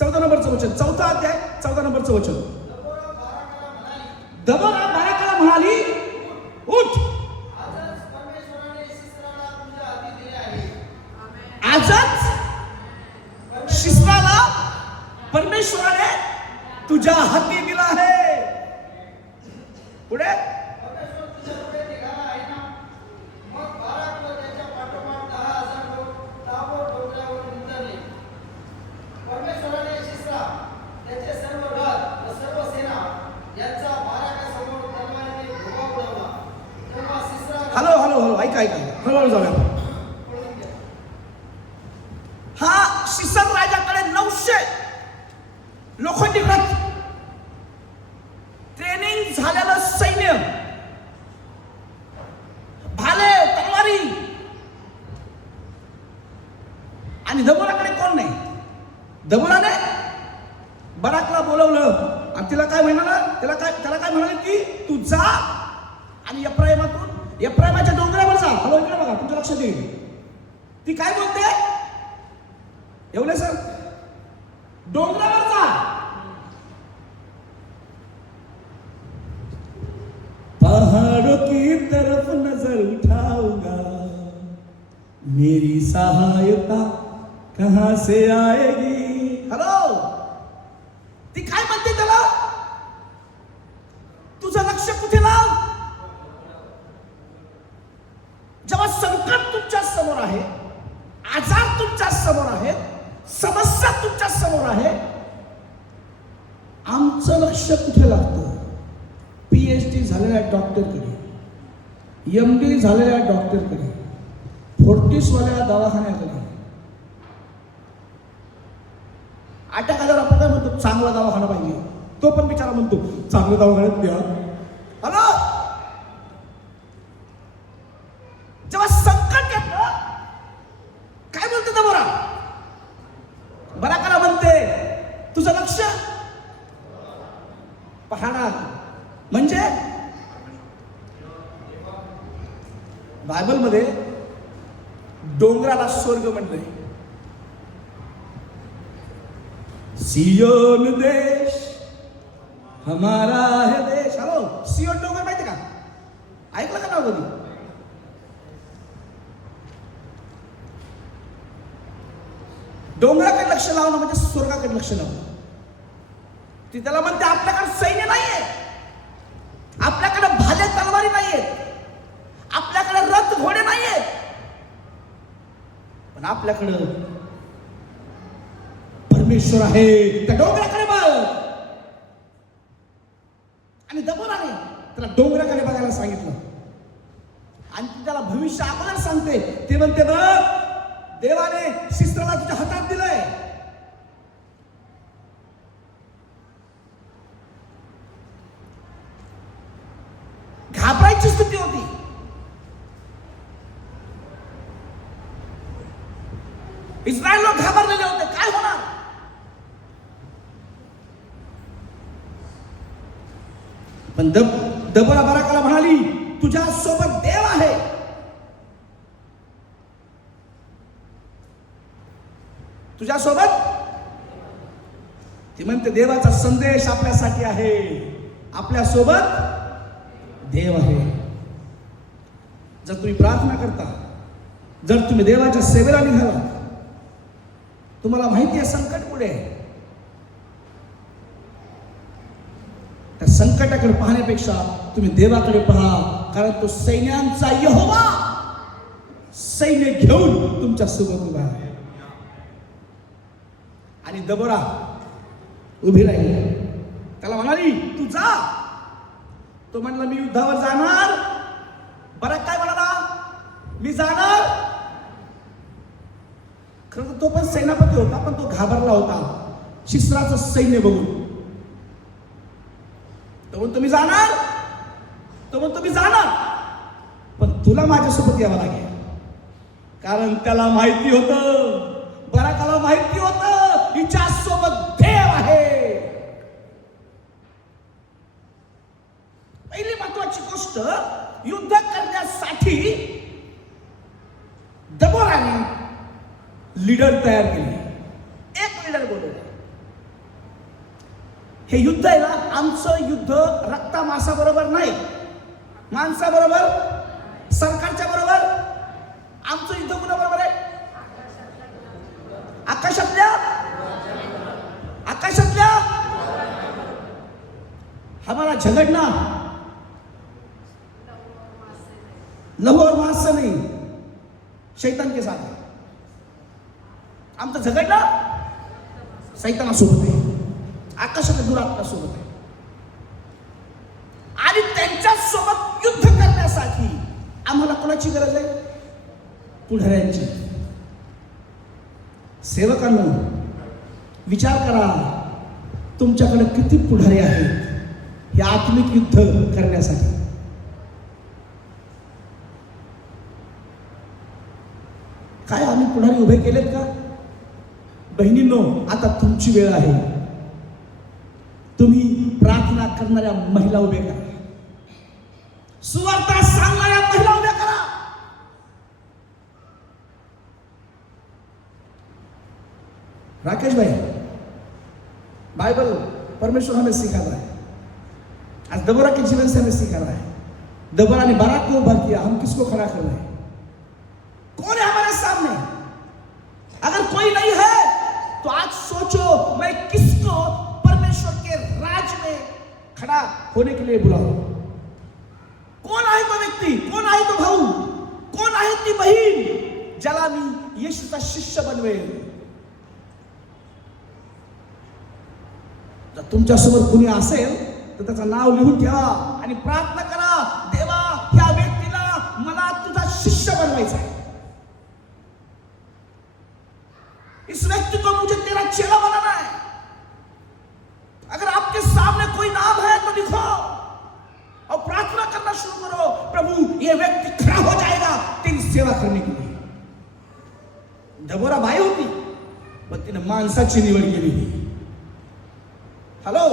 14 नंबरचं वचन, 4 अध्याय 14 नंबरचं वचन. दबोरा बाराकाला म्हणाली, दबोरा बराकाला म्हणाली, उठ, आजच परमेश्वराने सिसराला तुझ्या हाती दिले आहे. आजच शिस्राला परमेश्वराने तुझ्या हाती दिला आहे. पुढे परमेश्वर तुझ्यापुढे निघाला आहे ना. मग बाराक व त्याच्या पाठोपाठ 10,000 लोक ताबोर डोंगरावरून उतरले. परमेश्वराने सिसरा, त्याचे सर्व रथ व सर्व सेना यांचा बाराकासमोर तलवारीने धुवा उडवला. तेव्हा सिसरा हॅलो हॅलो हॅलो, ऐका ऐका, हळूहळू जाऊया. पळून गेला. हा शिसर राजाकडे 900 लोखंडी रथ, ट्रेनिंग झालेलं सैन्य, भाले, तलवारी, आणि दबोराकडे कोण नाही. दबोराने बराकला बोलवलं आणि तिला काय म्हणाला? त्याला काय म्हणाले की तू जा आणि एफ्राईमाच्या डोंगरावर जा. हॅलो, इकडे बघा, तुमच्या लक्षात येईल. ती काय बोलते? एवढे सर, डोंगरावर जा. पहाड़ों की तरफ नजर उठाऊंगा, मेरी सहायता कहां से आएगी? हॅलो, ती काय म्हणते त्याला? तुझं लक्ष कुठे लाव. जेव्हा संकट तुमच्या समोर आहे, आजार तुमच्या समोर आहे, समस्या तुमच्या समोर आहे, आमचं लक्ष कुठे लागतं? PhD झालेल्या डॉक्टरकडे, MD झालेल्या डॉक्टरकडे, फोर्टिसवाल्या दवाखान्याकडे. अटॅक आल्यावर आपण काय म्हणतो? चांगला दवाखाना पाहिजे. तो पण बिचारा म्हणतो चांगल्या दवाखान्यात द्या. हॅलो, जेव्हा संकट येतं काय बोलते दबोरा? बराकाला म्हणते तुझं लक्ष पहाडा, म्हणजे बायबलमध्ये डोंगराला स्वर्ग म्हटलंय. सियोन देश हमारा है देश. हॅलो, सियोन डोंगर माहिती का? ऐकलं का नाव कधी? डोंगराकडे लक्ष लावणं म्हणजे स्वर्गाकडे लक्ष लावणं. ती त्याला म्हणते आपल्याकडे सैन्य नाहीये, आपल्याकडे भाले तलवारी नाहीयेत, आपल्याकडे रथ घोडे नाहीयेत, पण आपल्याकडे परमेश्वर आहे. त्या डोंगराकडे बघ. आणि दबोराने त्याला डोंगराकडे बघायला सांगितलं आणि ती त्याला भविष्य अगोदर सांगते. ते म्हणते बघ, देवाने शिस्त्राला तुझ्या हातात दिलंय. घाबरायची स्थिती होती. इस्रायल लोक घाबरलेले होते, काय होणार. पण दबोरा बराकाला म्हणाली, तुझ्या सोबत देव आहे. तुझ्या सोबत. ती म्हणते देवाचा संदेश आपल्यासाठी आहे. आपल्या सोबत देव आहे. जर तुम्ही प्रार्थना करता, जर तुम्ही देवाच्या सेवेला निघाला, तुम्हाला माहिती आहे संकट पुढे आहे. त्या संकटाकडे पाहण्यापेक्षा तुम्ही देवाकडे पहा, कारण तो सैन्यांचा यहोवा सैन्य घेऊन तुमच्या सोबत उभा आहे. आणि दबोरा उभी राहिली. त्याला म्हणाली, तू जा. तो म्हणला, मी युद्धावर जाणार. बरं काय म्हणाला, मी जाणार. खरं तर तो पण सेनापती होता, पण तो घाबरला होता शिस्त्राचं सैन्य बघून. तो म्हणतो मी जाणार. तो म्हणतो मी जाणार, पण तुला माझ्यासोबत यावं लागेल. कारण त्याला माहिती होतं, बराकाला माहिती होतं, हिच्या सोबत देव आहे. पहिली महत्वाची गोष्ट, युद्ध करण्यासाठी दबोराने लीडर तयार केले. एक लीडर बोलवला. हे युद्ध आहे ना, आमचं युद्ध रक्ता मासा बरोबर नाही, माणसाबरोबर, सरकारच्या बरोबर. आमचं युद्ध कुणाबरोबर आहे? आकाशातल्या. आकाशातल्या. हमारा झगड़ना लहू और मांस से नहीं, शैतान के साथ है. आमचं झगडणं सैतानासोबत आहे, आकाशाच्या दुरात्म्यासोबत आहे. आणि त्यांच्या सोबत युद्ध करण्यासाठी आम्हाला कोणाची गरज आहे? पुढाऱ्यांची. सेवकांनो, विचार करा, तुमच्याकडे किती पुढारी आहेत हे आत्मिक युद्ध करण्यासाठी. काय आम्ही पुढारी उभे केलेत का? बहिणींनो, आता तुमची वेळ आहे. तुम्ही प्रार्थना करणाऱ्या महिला उभे करा. सुवार्ता सांगणाऱ्या महिला उभ्या करा. राकेश भाई, बाइबल परमेश्वर हमें सिखा रहा है. आज दबोरा के जीवन से हमें सिखा रहा है. दबोरा ने बारात को उभा किया, हम किसको खड़ा कर रहे हैं? कौन है हमारे सामने? अगर कोई नहीं है तो आज सोचो, मैं किसको परमेश्वर के राज में खड़ा होने के लिए बुलाऊं? कोण आहे तो व्यक्ती? कोण आहे तो भाऊ? कोण आहे ती बहीण ज्याला मी येशूचा शिष्य बनवेल? जर तुमच्यासोबत कुणी असेल तर त्याचं नाव लिहून ठेवा आणि प्रार्थना करा, देवा, ह्या व्यक्तीला मला तुझा शिष्य बनवायचा है. इस व्यक्ति को मुझे तेरा चेला बनाना है. अगर आपके सामने कोई नाम है तो लिखो और प्रार्थना करना शुरू करो, प्रभु ये व्यक्ति खड़ा हो जाएगा तेरी सेवा करने के लिए. दबोरा बाई होती, पण तिने माणसाची निवड केली. हॅलो,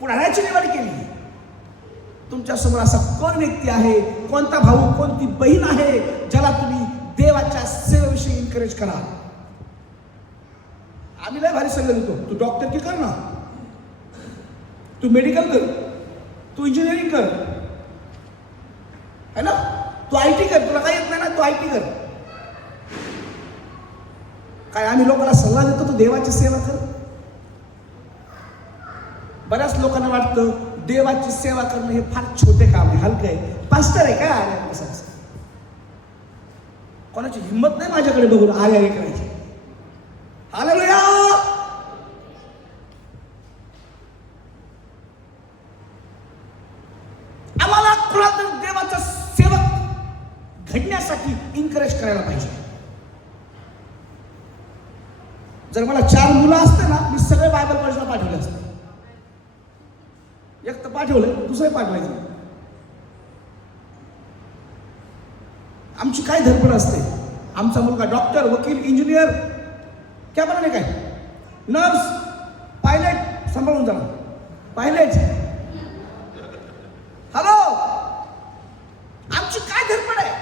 पुढाऱ्याची निवड केली. तुमच्या समोर असा कोण व्यक्ती आहे, कोणता भाऊ, कोणती बहीण आहे ज्याला तुम्ही देवाच्या सेवेविषयी एनकरेज करा? आम्ही लय भारी सल्ला देतो, तू डॉक्टर की कर ना, तू मेडिकल कर, तू इंजिनिअरिंग कर, है ना, तू आयटी कर, तुला काय येत नाही ना, तू आयटी कर. काय आम्ही लोकांना सल्ला देतो तू देवाची सेवा कर? बऱ्याच लोकांना वाटतं देवाची सेवा करणं हे फार छोटे काम आहे, हलकं आहे. पास्टर आहे काय आर्या असं? कोणाची हिंमत नाही माझ्याकडे बघून आर्या करायची. हालेलुया. आम्हाला कुणाला देवाचा सेवक घडण्यासाठी एनकरेज करायला पाहिजे. जर मला 4 मुलं असते ना, मी सगळे बायबल कॉलेजला पाठवले असते. एक तर पाठवलं, दुसरं पाठवायचं. आमची काय धडपड असते. आमचा मुलगा डॉक्टर, वकील, इंजिनियर, क्या बना नाही काय, नर्स, पायलट, सांभाळून जाणार पायलट. हॅलो, आमची काय धडपड आहे.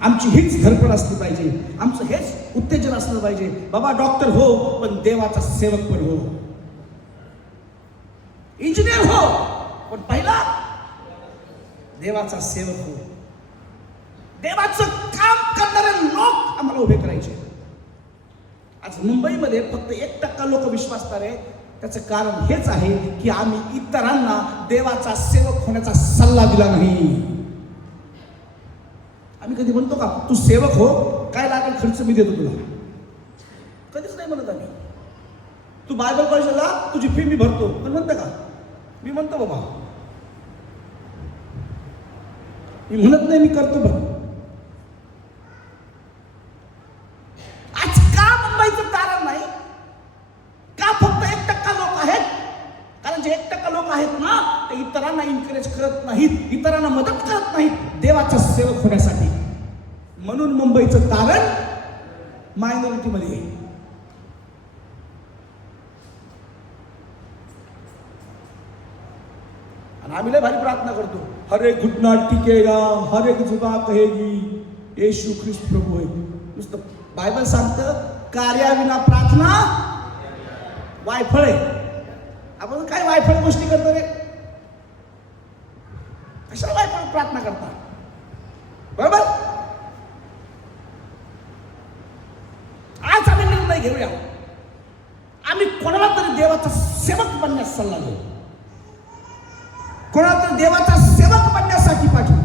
आमची हीच धडपड असली पाहिजे. आमचं हेच उत्तेजन असलं पाहिजे. बाबा डॉक्टर हो, पण देवाचा सेवक पण हो. इंजिनियर हो, पण पहिला देवाचा सेवक हो. देवाचं काम करणारे लोक आम्हाला उभे करायचे. आज मुंबईमध्ये फक्त 1% लोक विश्वासदार आहेत. त्याचं कारण हेच आहे की आम्ही इतरांना देवाचा सेवक होण्याचा सल्ला दिला नाही. आम्ही कधी म्हणतो का तू सेवक हो, काय लागेल खर्च मी देतो तुला? कधीच नाही म्हणत आम्ही. तू बायबल कॉलेजला तुझी फी मी भरतो, पण म्हणतं का? मी म्हणतो बाबा, मी म्हणत नाही, मी करतो. बघ आज का मुंबईचं तारण नाही का? फक्त 1% लोक आहेत. कारण जे 1% लोक आहेत ना, ते इतरांना इन्करेज करत नाहीत, इतरांना मदत करत नाहीत देवाचा सेवक होण्यासाठी. म्हणून मुंबईचं तारण मायनॉरिटीमध्ये आहे. आणि आम्ही लय भारी प्रार्थना करतो, हर एक घुटना टिकेगा, हर एक जुबान कहेगी येशू ख्रिस्त प्रभू आहे. नुसतं बायबल सांगतं कार्याविना प्रार्थना वायफळ आहे. आपण काय वायफळ गोष्टी करतो रे? कशाला वायफळ प्रार्थना करता? बरोबर. आज आम्ही निर्णय घेऊया, आम्ही कोणाला तरी देवाचा सेवक बनण्यास सल्ला देऊ, कोणाला तरी देवाचा सेवक बनण्यासाठी पाठवू,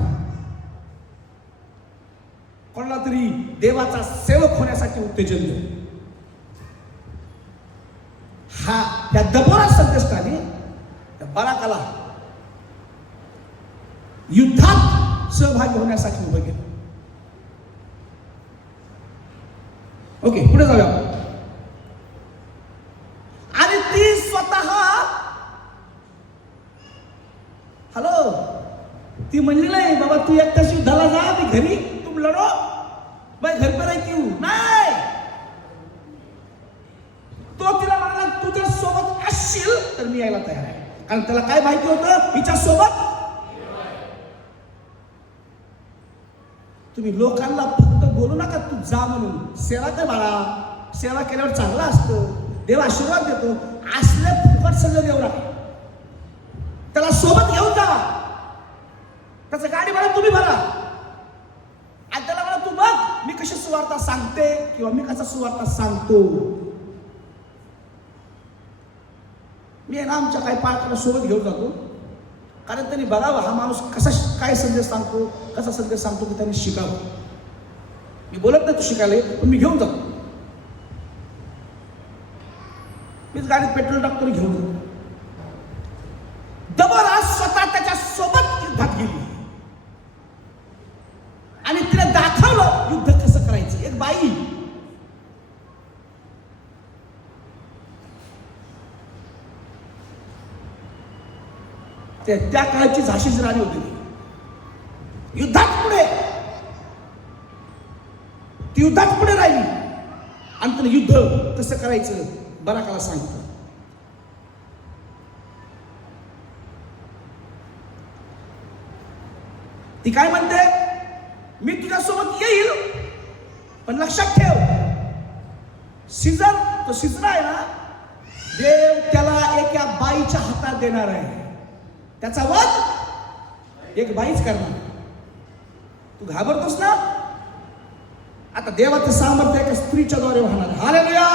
कोणाला तरी देवाचा सेवक होण्यासाठी उत्तेजन देऊ. त्या दबोरा संदेशाने त्या बाराकाला युद्धात सहभागी होण्यासाठी उभं केलं. ओके, पुढे जाऊया. आणि ती स्वतः, हॅलो, ती म्हणली नाही बाबा तू एकटाच युद्धाला जा, मी घरी, तुम लढो, मैं घर पे रहती हूं. नाही, तो तिला म्हणाला तू जर सोबत असशील तर मी यायला तयार आहे. कारण त्याला काय माहिती होतं, हिच्या सोबत तुम्ही लोकांना फक्त बोलू नका तू जा म्हणून. सेवा कर बाळा, सेवा केल्यावर चांगलं असतं, देव आशीर्वाद देतो. असले फुकट सगळं देऊ नका, त्याला सोबत घेऊन जा. त्याचं गाडी भाडं तुम्ही भरा आणि त्याला म्हणा तू बघ मी कशी सुवार्ता सांगते किंवा मी कसा सुवार्ता सांगतो. मी आहे ना आमच्या काही पालकांना सोबत घेऊन जातो, कारण त्यांनी बघावं हा माणूस कसा काय संदेश सांगतो, कसा संदेश सांगतो की त्यांनी शिकावं. मी बोलत नाही तू शिकायला, पण मी घेऊन जातो. मीच गाडीत पेट्रोल टाकतो घेऊन जातो. दबोरा स्वतः त्याच्या सोबत युद्धात गेली आणि तिने दाखवलं युद्ध कसं करायचं. एक बाई, त्या काळची झाशीची राणी होती, युद्धात पुढे, ती युद्धात पुढे राहिली आणि तिने युद्ध कसं करायचं बाराकाला सांगितलं. ती काय म्हणते, मी तुझ्यासोबत येईल पण लक्षात ठेव सीझन, तो सीझन आहे ना, देव त्याला एका बाईच्या हातात देणार आहे. त्याचा वध एक बाईच करणार. तू घाबरतोस ना, आता देवाचं सामर्थ्य एका स्त्रीच्या द्वारे होणार. हालेलुया.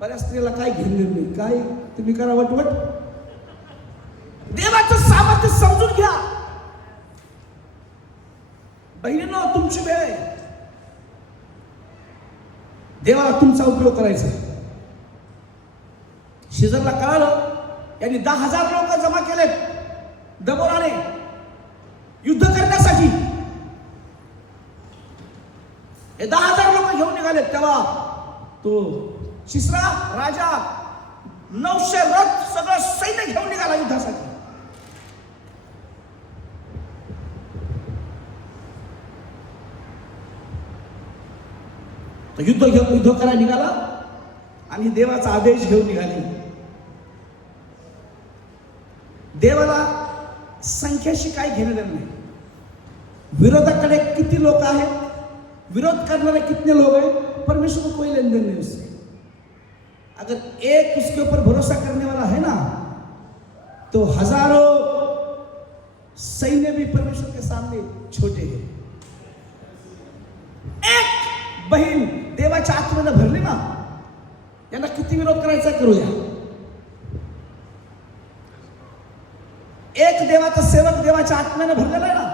बऱ्याच स्त्रीला काय घेऊन नाही, काय तुम्ही करा वटवट. देवाचं सामर्थ्य समजून घ्या. बहिणींनो, तुमची वेळ आहे. देवाला तुमचा उपयोग करायचा. शेजारला कळालं, यांनी 10,000 लोक जमा केलेत दबोराने युद्ध करण्यासाठी हे 10,000 लोक घेऊन निघाले. तेव्हा तो सिसरा राजा 900 रथ सगळं सैन्य घेऊन निघाला युद्धासाठी. तो युद्ध करायला निघाला आणि देवाचा आदेश घेऊन निघाले. देवाला संख्येशी काही घेणं देणं नाही. विरोधाकडे किती लोक आहेत, विरोध करणारे कितने लोग हैं, परमेश्वर को कोई लेन देन नहीं उससे. अगर एक उसके ऊपर भरोसा करने वाला है ना, तो हजारों सैन्य भी परमेश्वर के सामने छोटे हैं. एक बहीण देवाच्या आत्म्याने भरली ना, यांना किती विरोध करायचा करू द्या. एक देवाचा सेवक देवाच्या आत्म्याने भरलेला आहे ना,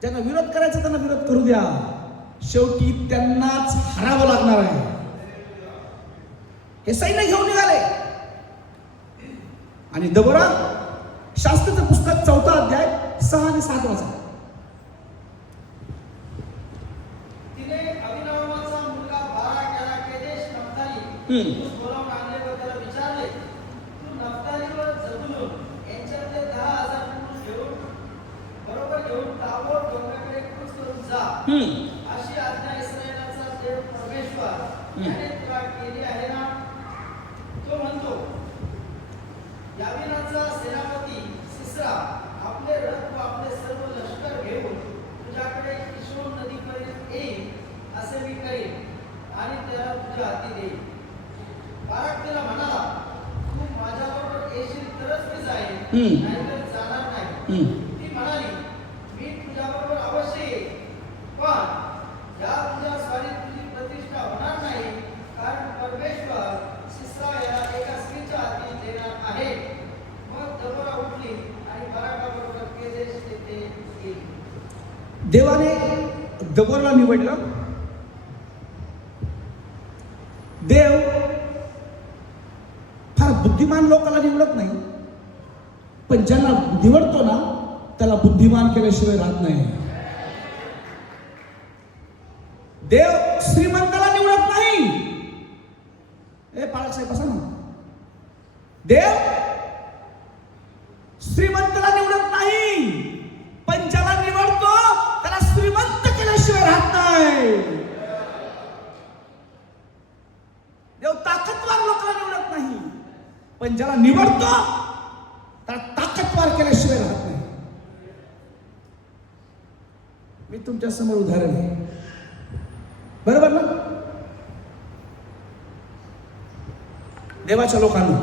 ज्यांना विरोध करायचा त्यांना विरोध करू द्या. शेवटी त्यांनाच हरावं लागणार आहे. हे सैन्य घेऊन निघाले. आणि दबोरा शास्त्राचं पुस्तक 4 अध्याय 6 आणि 7 वाचा. तिने अभिनवाचा मुलगा बाराक्याला केदेश नफ्ताली बोलावून आणले व त्याला विचारले, तू नफ्तालीवर जबूलून यांच्यातले 10,000 पुरुष घेऊन ताबोर डोंगराकडे कूच करून जा. अशी आज्ञा इस्रायलाचा देव परमेश्वर याने तुला केली आहे ना. तो म्हणतो, याविनाचा सेनापती सिसरा आपले रथ व आपले सर्व लष्कर घेऊन तुझ्याकडे किशोर नदीपर्यंत येईल असे मी करेन आणि त्याला तुझ्या हाती देईन. बाराक तिला म्हणाला, तू माझ्याबरोबर येशील तरच मी जाईन, नाहीतर जाणार नाही. ती म्हणाली, मी तुझ्याबरोबर अवश्य येईन, पण या तुझ्या स्वारीत तुझी प्रतिष्ठा होणार नाही, कारण परमेश्वर सिसरा याला एका स्त्रीच्या हाती देणार आहे. मग दबोरा उठली आणि बाराकाबरोबर केदेश येथे गेली. देवाने दबोराला निवडलं. देव फार बुद्धिमान लोकांना निवडत नाही, पण ज्यांना निवडतो ना त्याला बुद्धिमान केल्याशिवाय राहत नाही. देव श्रीमंताला निवडत नाही. बाळासाहेब बसा ना. देव श्रीमंताला निवडत नाही, पण ज्याला निवडतो त्याला श्रीमंत केल्याशिवाय राहत नाही. देव ताकदवार लोकांना निवडत नाही, पण ज्याला निवडतो त्याला ताकदवार केल्याशिवाय राहत नाही. मी तुमच्या समोर उदाहरण आहे, बरोबर ना. देवाच्या लोकांना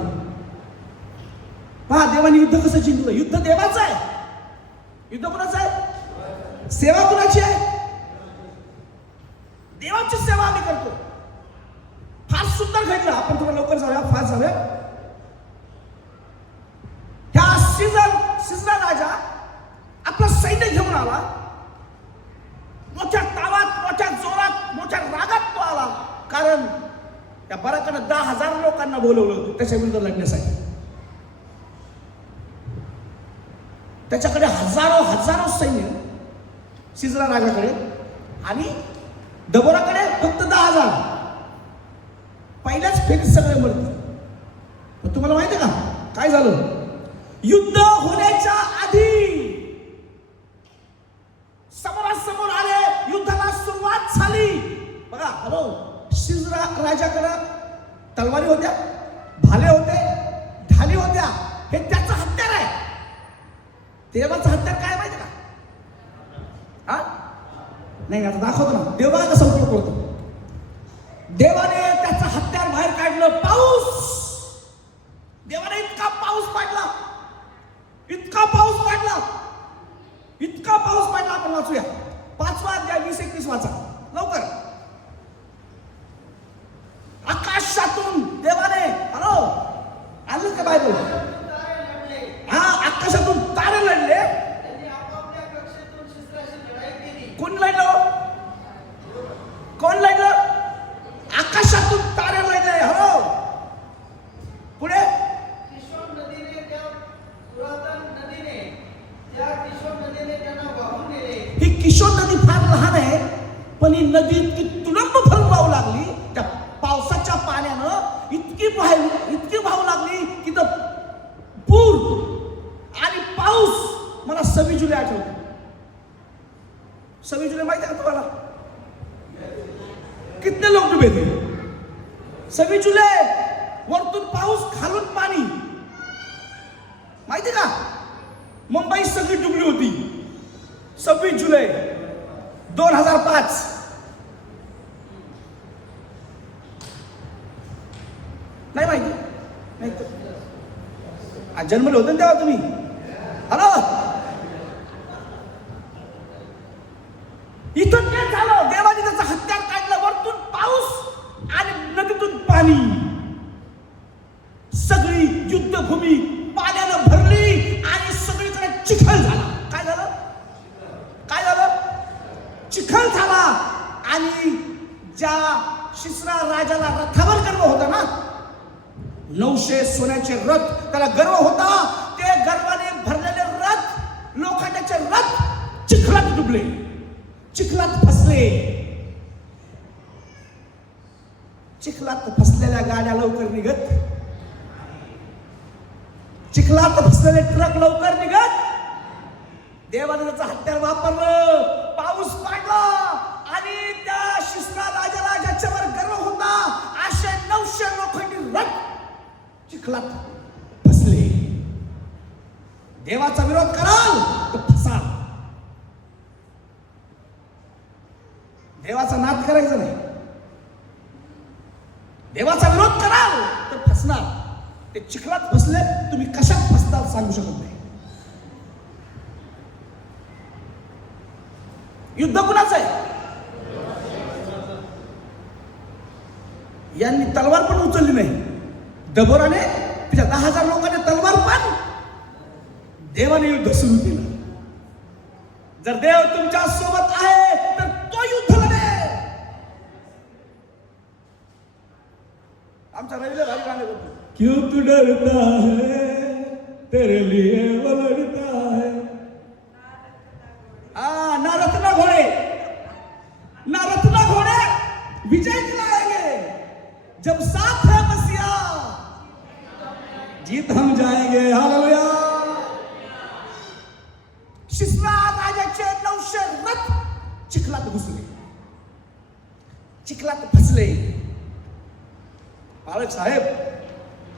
पहा, देवाने युद्ध कसं जिंकलं. युद्ध देवाचं आहे. युद्ध कोणाचं आहे? सेवा कोणाची आहे? देवाची सेवा आम्ही करतो. फार सुंदर घडलं. आपण थोडं लवकर जाऊया, फार जाऊया. ह्या सिसरा राजा आपलं सैन्य घेऊन आला. मोठ्या तावात, मोठ्या जोरात, मोठ्या रागात तो आला. कारण त्या बाराकानं 10,000 लोकांना बोलवलं होतं त्याच्या विरुद्ध लढण्यासाठी. त्याच्याकडे हजारो सैन्य सिसरा राजाकडे आणि दबोराकडे फक्त 10,000. पहिल्याच फेरीत सगळे मरते. पण तुम्हाला माहिती आहे का काय झालं? युद्ध होण्याच्या आधी समोरासमोर आले, युद्धाला सुरुवात झाली. बघा, हॅलो, सिसरा राजाकडे तलवारी होत्या, भाले होते, ढाली होत्या. हे त्याचं हत्यार आहे. देवाचं हत्यार काय माहिती का? हा नाही, आता दाखवतो ना. देव बघा कसं उपयोग करतो. देवाने त्याचं हत्यार बाहेर काढलं. पाऊस. देवाने इतका पाऊस पाडला, इतका पाऊस पाडला, इतका पाऊस पाडला. आपण वाचूया 5वा अध्याय 20-21 वाचा लवकर. आकाशातून देवाने, हॅलो, आलं का बायबल? हा, आकाशातून तारे लढले. त्यांनी आपापल्या कक्षेतून सिसराशी लढाई केली. कोण लढलं? कोण लढलं? आकाशात कितने लोग डुबे थे? सगळी जुलै, वरतून पाऊस खालून पाणी. माहिती का? मुंबई सगळी डुबली होती 26 जुलै 2005. नाही माहिती? नाही तर जन्मले होते ना तेव्हा तुम्ही. हॅलो, इथं काय झालं? देवाने त्याचं हत्यार काढलं, वरतून पाऊस आणि नदीतून पाणी. सगळी युद्धभूमी पाण्यानं भरली आणि सगळीकडे चिखल झाला. काय झालं? काय झालं? चिखल झाला. आणि ज्या शिसरा राजाला रथावर गर्व होता ना, 900 सोन्याचे रथ, त्याला गर्व होता. ते गर्वाने भरलेले रथ, लोखंडाचे रथ चिखलात डुबले, चिखलात फसले. चिखलात फसलेल्या गाड्या लवकर निघत, चिखलात फसलेले ट्रक लवकर निघत. देवाने त्याचं हत्यार वापरलं, पाऊस पाडला आणि त्या शिसरा राजाला ज्याच्यावर गर्व होता, असे 900 लोखंडी रथ चिखलात फसले. देवाचा विरोध कराल तर फसाल. देवाचा नाद करायचा नाही. देवाचा विरोध कराल तर फसणार. ते चिखलात फसले, तुम्ही कशात फसताल सांगू शकत नाही. युद्ध कुणाचं आहे? यांनी तलवार पण उचलली नाही. दबोराने तिच्या 10,000 लोकांनी तलवार पण, देवाने युद्ध सुरू केलं. जर देव तुमच्या सोबत आहे तर तो युद्ध लढे. आमच्या रविला भाई गाणे बोलतो, क्यों तू डरता है, तेरे लिए वो लड़ता है. ना रथ ना घोड़े, ना रथ ना घोड़े विजय दिलाएंगे. जब साथ है मसीहा, जीत हम जाएंगे. हालेलुया. शिसरा राजाचे 900 रथ चिखलात घुसले, चिखलात फसले. बाळक साहेब,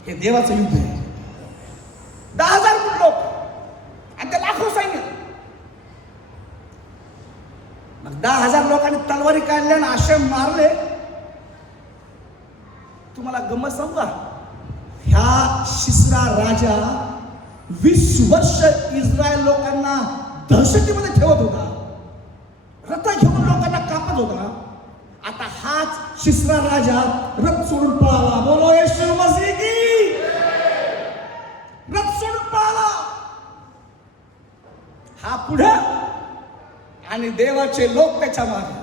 हे देवाचं युद्ध आहे. 10,000 लोक आणि ते लाखो सैन्य. मग 10,000 लोकांनी तलवारी काढल्या आणि आशय मारले. तुम्हाला गंमत सांगू का? ह्या शिसरा राजा 20 वर्ष इस्रायल लोकांना दहशतीमध्ये ठेवत होता, रथ घेऊन लोकांना कापत होता. आता हाच शिसरा राजा रथ सोडून पळाला. बोलो येशू मसीह की. रथ सोडून पळाला. हा पुढे आणि देवाचे लोक त्याच्या मागे.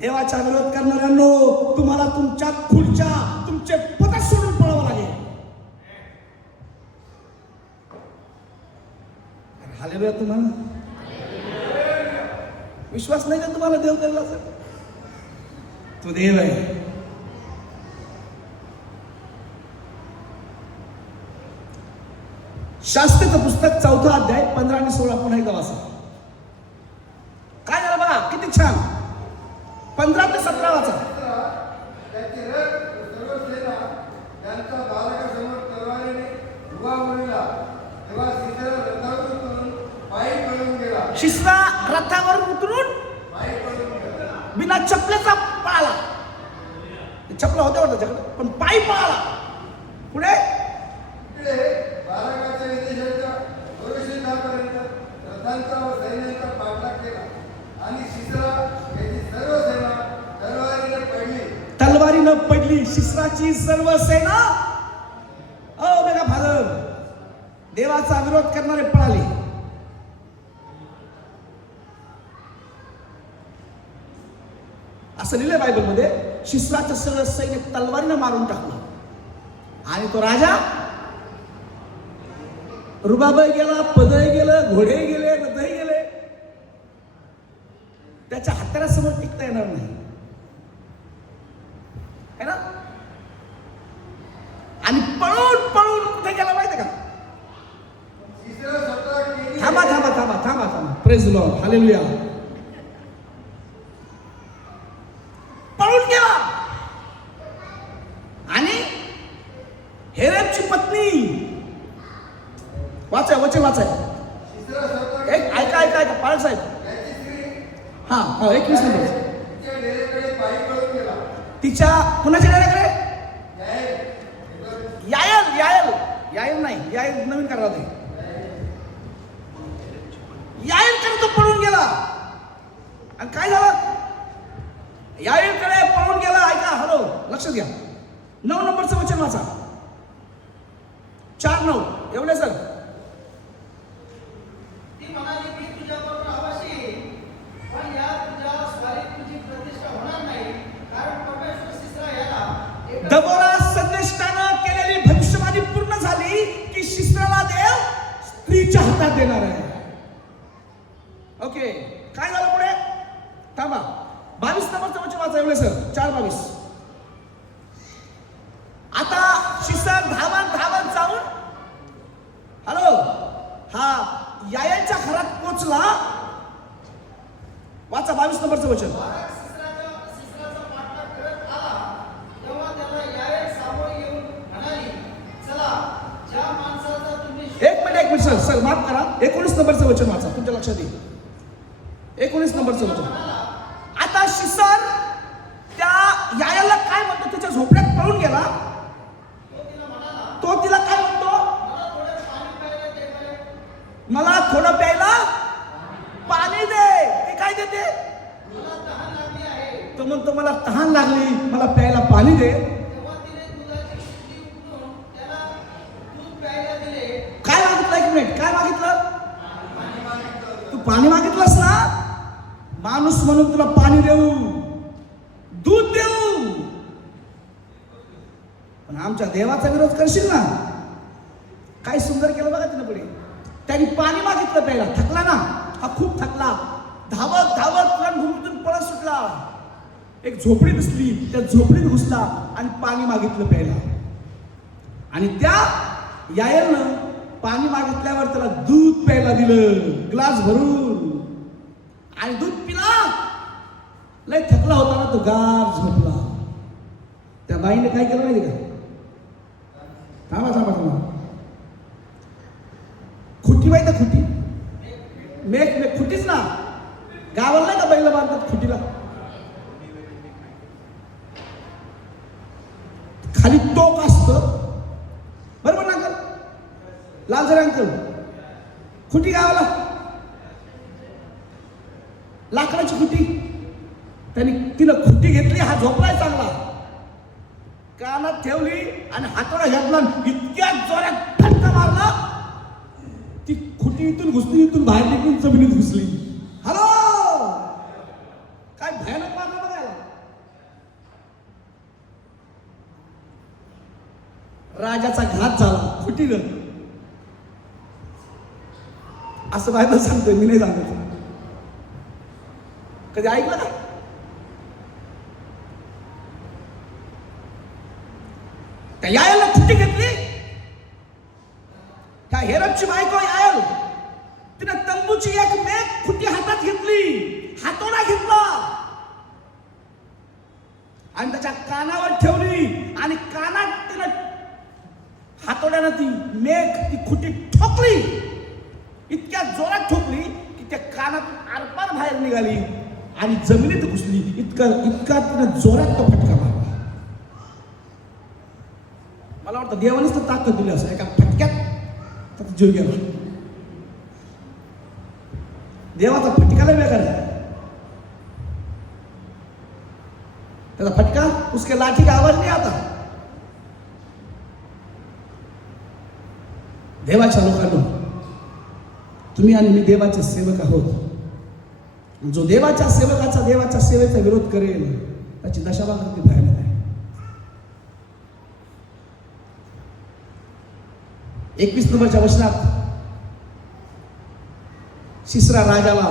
देवाचा विरोध करणाऱ्यांनो, तुम्हाला तुमच्या खुर्च्या, तुमचे पद सोडून पळावं लागेल. हालेलुया. तुम्हाला विश्वास नाही का तुम्हाला देव करेल असं? तो देव आहे. शास्त्रीचं पुस्तक 4था अध्याय 15 आणि 16 पुन्हा एकदा वाचा. काय झालं बघा, किती छान. 15 ते 17 वाचा. त्याचे रथ सर्व सेना त्यांचा बालकासमोर तलवारीने उभा होईला. तेव्हा सिसरा रथावर उतरून पायी पळून गेला. शिसरा रथावर उतरून पायी पळून गेला. बिना चपलेचा पळाला. चपला होत्या त्याच्याकडे, पण पायी पळाला. पुढे इकडे बालकाच्या विदेशाच्या प्रवेशद्वारापर्यंत रथांचा व सैन्याचा पाठलाग केला आणि सिसरा याची सर्व सेना तलवारीने पडली. तलवारीनं पडली शिसराची सर्व सेना. ओ मेगा फादर, देवाचा विरोध करणारे पळाले. असं लिहिलंय बायबलमध्ये. शिसराचं सगळं सैन्य तलवारीनं मारून टाकलं आणि तो राजा रुबाबही गेला, पदही गेलं, घोडेही गेले, रथही गेले. त्याच्या हत्यारासमोर टिकता येणार नाही, है ना? आणि पळून पळून कुठे गेला माहिती का? सिसरा स्वतः केली. थांबा थांबा थांबा थांबा थांबा. Praise the Lord. हालेलुया. हेरेबची पत्नी, वाचाय वचन वाचाय. सिसरा सरकार एक ऐका पाळ साहेब. याची स्त्री हा 21 नंबर. तिच्या डेरेकडे पायी पळून गेला. तिच्या कुणाच्या डेऱ्याकडे? याएल यायल नाही, यायल नवीन करा होते. यायलकडे तो पळून गेला. आणि काय झालं? यायलकडे पळून गेला. ऐका, हॅलो, लक्ष द्या. 9 नंबरचं वचन वाचा. 4:9 एवढे सर. ती म्हणाली मी तुझ्याबरोबर आवाशी येईन, पण या तुझ्या स्वारीत तुझी प्रतिष्ठा होणार नाही, कारण परमेश्वर सिसरा याला एका दबोरा संदेष्टानं केलेली भविष्यवाणी पूर्ण झाली की सिसराला देव स्त्रीच्या हातात देणार आहे. ओके, काय झालं पुढे? थांबा. 22 नंबरचं वचन वाचा एवढे सर. 4:22. आता सिसर धावत जाऊन हॅलो हा यायलच्या घरात पोचला. वाचा 22 नंबरचं वचन. बाराक सिसराचा पाठलाग करत आला, तेव्हा त्याला याएल सामोर येऊन म्हणाली, चला, ज्या माणसाचा तुम्ही एक मिनिट सर माफ करा. 19 नंबरचं वचन वाचा, तुमच्या लक्षात येईल. 19 नंबरचं वचन. आता सिसर त्या यायलला काय म्हणतो? त्याच्या झोपड्यात पळून गेला. तो तिला काय म्हणतो? मला थोडं प्यायला पाणी दे. ते काय देते? मला तहान लागली आहे. तो म्हणतो मला तहान लागली, मला प्यायला पाणी दे. तेव्हा तिने दुधाची शिट्टी उकळून त्याला दूध प्यायला दिले. काय मागितलं? एक मिनिट, काय मागितलं? तू पाणी मागितलंस ना? माणूस म्हणून तुला पाणी देऊ, दूध देऊ, पण आमच्या देवाचा विरोध करशील ना? काय सुंदर केलं बघा तिने पुढे. त्यांनी पाणी मागितलं प्यायला. थकला ना, हा खूप थकला. धावत रणभूमीतून पळत सुटला. एक झोपडी दिसली, त्या झोपडीत घुसला आणि पाणी मागितलं प्यायला. आणि त्या यायलनं पाणी मागितल्यावर त्याला दूध प्यायला दिलं, ग्लास भरून. आणि दूध पिला. लय थकला होता ना तो, गार झोपला. त्या बाईने काय केलं माहिती का? थांबा. खुटी माहिती का? खुटी मेक खुटीच ना. गावाला नाही का बैल बांधतात खुटीला? खाली टोक असतं, बरोबर ना अंकल? लालजरे अंकल, खुटी गावाला लाकडाची खुटी. त्यांनी तिनं खुटी घेतली. हा झोपलाय चांगला, कानात ठेवली आणि हातोडा घेतला. इतक्या जोरात फटका मारला, ती खुटी इथून घुसली, इथून बाहेर निघून जमिनीत घुसली. हॅलो, काय भयानक मारलं बघायला. राजाचा घात झाला खुटीनं. असं बायबल सांगतोय, मी नाही सांगत. कधी ऐकलं का? त्या यायलला खुटी घेतली. त्या हेरबची बायको यायल, तिनं तंबूची एक मेक खुटी हातात घेतली, हातोडा घेतला आणि त्याच्या कानावर ठेवली. आणि कानात तिनं हातोड्यानं ती मेक, ती खुटी ठोकली. इतक्या जोरात ठोकली की त्या कानात आरपार बाहेर निघाली आणि जमिनीत घुसली. इतका तिनं जोरात तो फटका मारला. मला वाटतं देवानेच तर ताकद दिली असं, एका फटक्यात त्याचा जीव गेला. देवाचा फटकाला वेगळा आहे. त्याचा फटका उसके लाठी का आवाज नाही आता. देवाच्या लोकांनो, तुम्ही आणि मी देवाचे सेवक आहोत. जो देवाच्या सेवकाचा, देवाच्या सेवेचा विरोध करेल, त्याची दशा किती भयानक आहे. 21 नंबरच्या वचनात सिसरा राजाला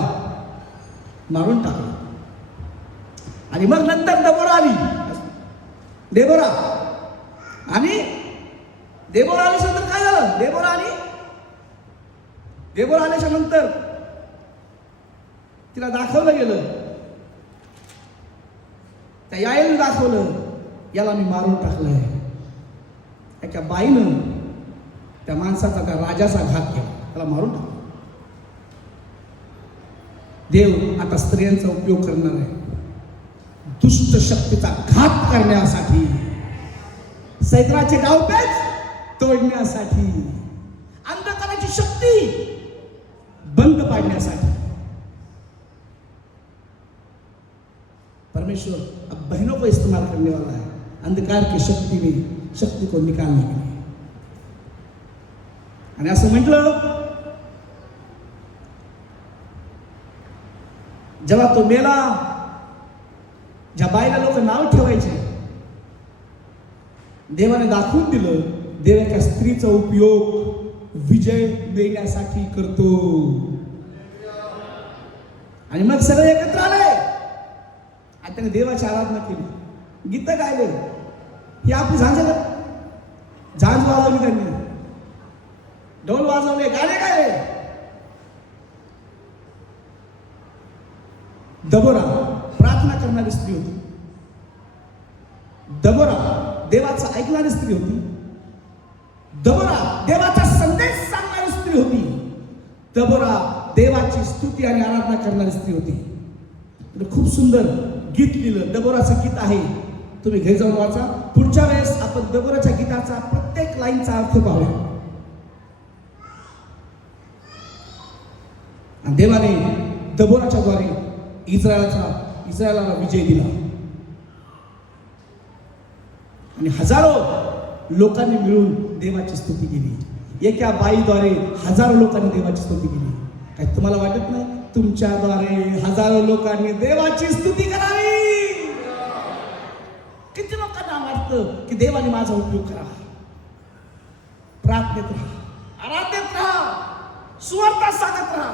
मारून टाकला. आणि मग नंतर डेबोरा आली. डेबोरा आल्याच्या नंतर काय झालं? डेबोरा आल्याच्या नंतर तिला दाखवलं गेलं, त्या यायलने दाखवलं, याला मी मारून टाकलंय. एका बाईनं त्या माणसाचा, त्या राजाचा घात केला, त्याला मारून टाकला. देव आता स्त्रियांचा उपयोग करणार आहे दुष्ट शक्तीचा घात करण्यासाठी, सैतानाचे डावपेच तोडण्यासाठी, अंधकाराची शक्ती बंद पाडण्यासाठी. परमेश्वर अब बहनों को इस्तेमाल करने वाला है अंधकार की शक्ति को निकालने के लिए. आणि असं म्हटलं, जेव्हा तो मेला, ज्या बाईला लोक नाव ठेवायचे, देवाने दाखवून दिलं देव एका स्त्रीचा उपयोग विजय मिळण्यासाठी करतो. आणि मग सगळे एकत्र आले आणि त्याने देवाची आराधना केली, गीत गायले. ही आपली झांज वाजवली, त्यांनी ढोल वाजवले, गाणे गायले. दबोरा प्रार्थना करणारी स्त्री होती. दबोरा देवाचं ऐकणारी स्त्री होती. दबोरा देवाचा संदेश सांगणारी स्त्री होती. दबोरा देवाची स्तुती आणि आराधना करणारी स्त्री होती. खूप सुंदर गीत लिहिलं, दबोराचं गीत आहे, तुम्ही घरी जाऊन वाचा. पुढच्या वेळेस आपण दबोराच्या गीताचा प्रत्येक लाईनचा अर्थ पाहूया. आणि देवाने दबोराच्या द्वारे इस्रायलाला विजय दिला आणि हजारो लोकांनी मिळून देवाची स्तुती केली. एका बाईद्वारे हजारो लोकांनी देवाची स्तुती केली. काय तुम्हाला वाटत नाही तुमच्याद्वारे हजारो लोकांनी देवाची स्तुती करावी? किती लोकांना वाटतं की देवाने माझा उपयोग करावा? प्रार्थनेत राहा, आराधनेत राहा, सुवार्ता सांगत राहा,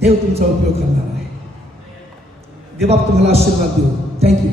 देव तुमचा उपयोग करणार आहे. देव तुम्हाला आशीर्वाद देऊ. थँक्यू.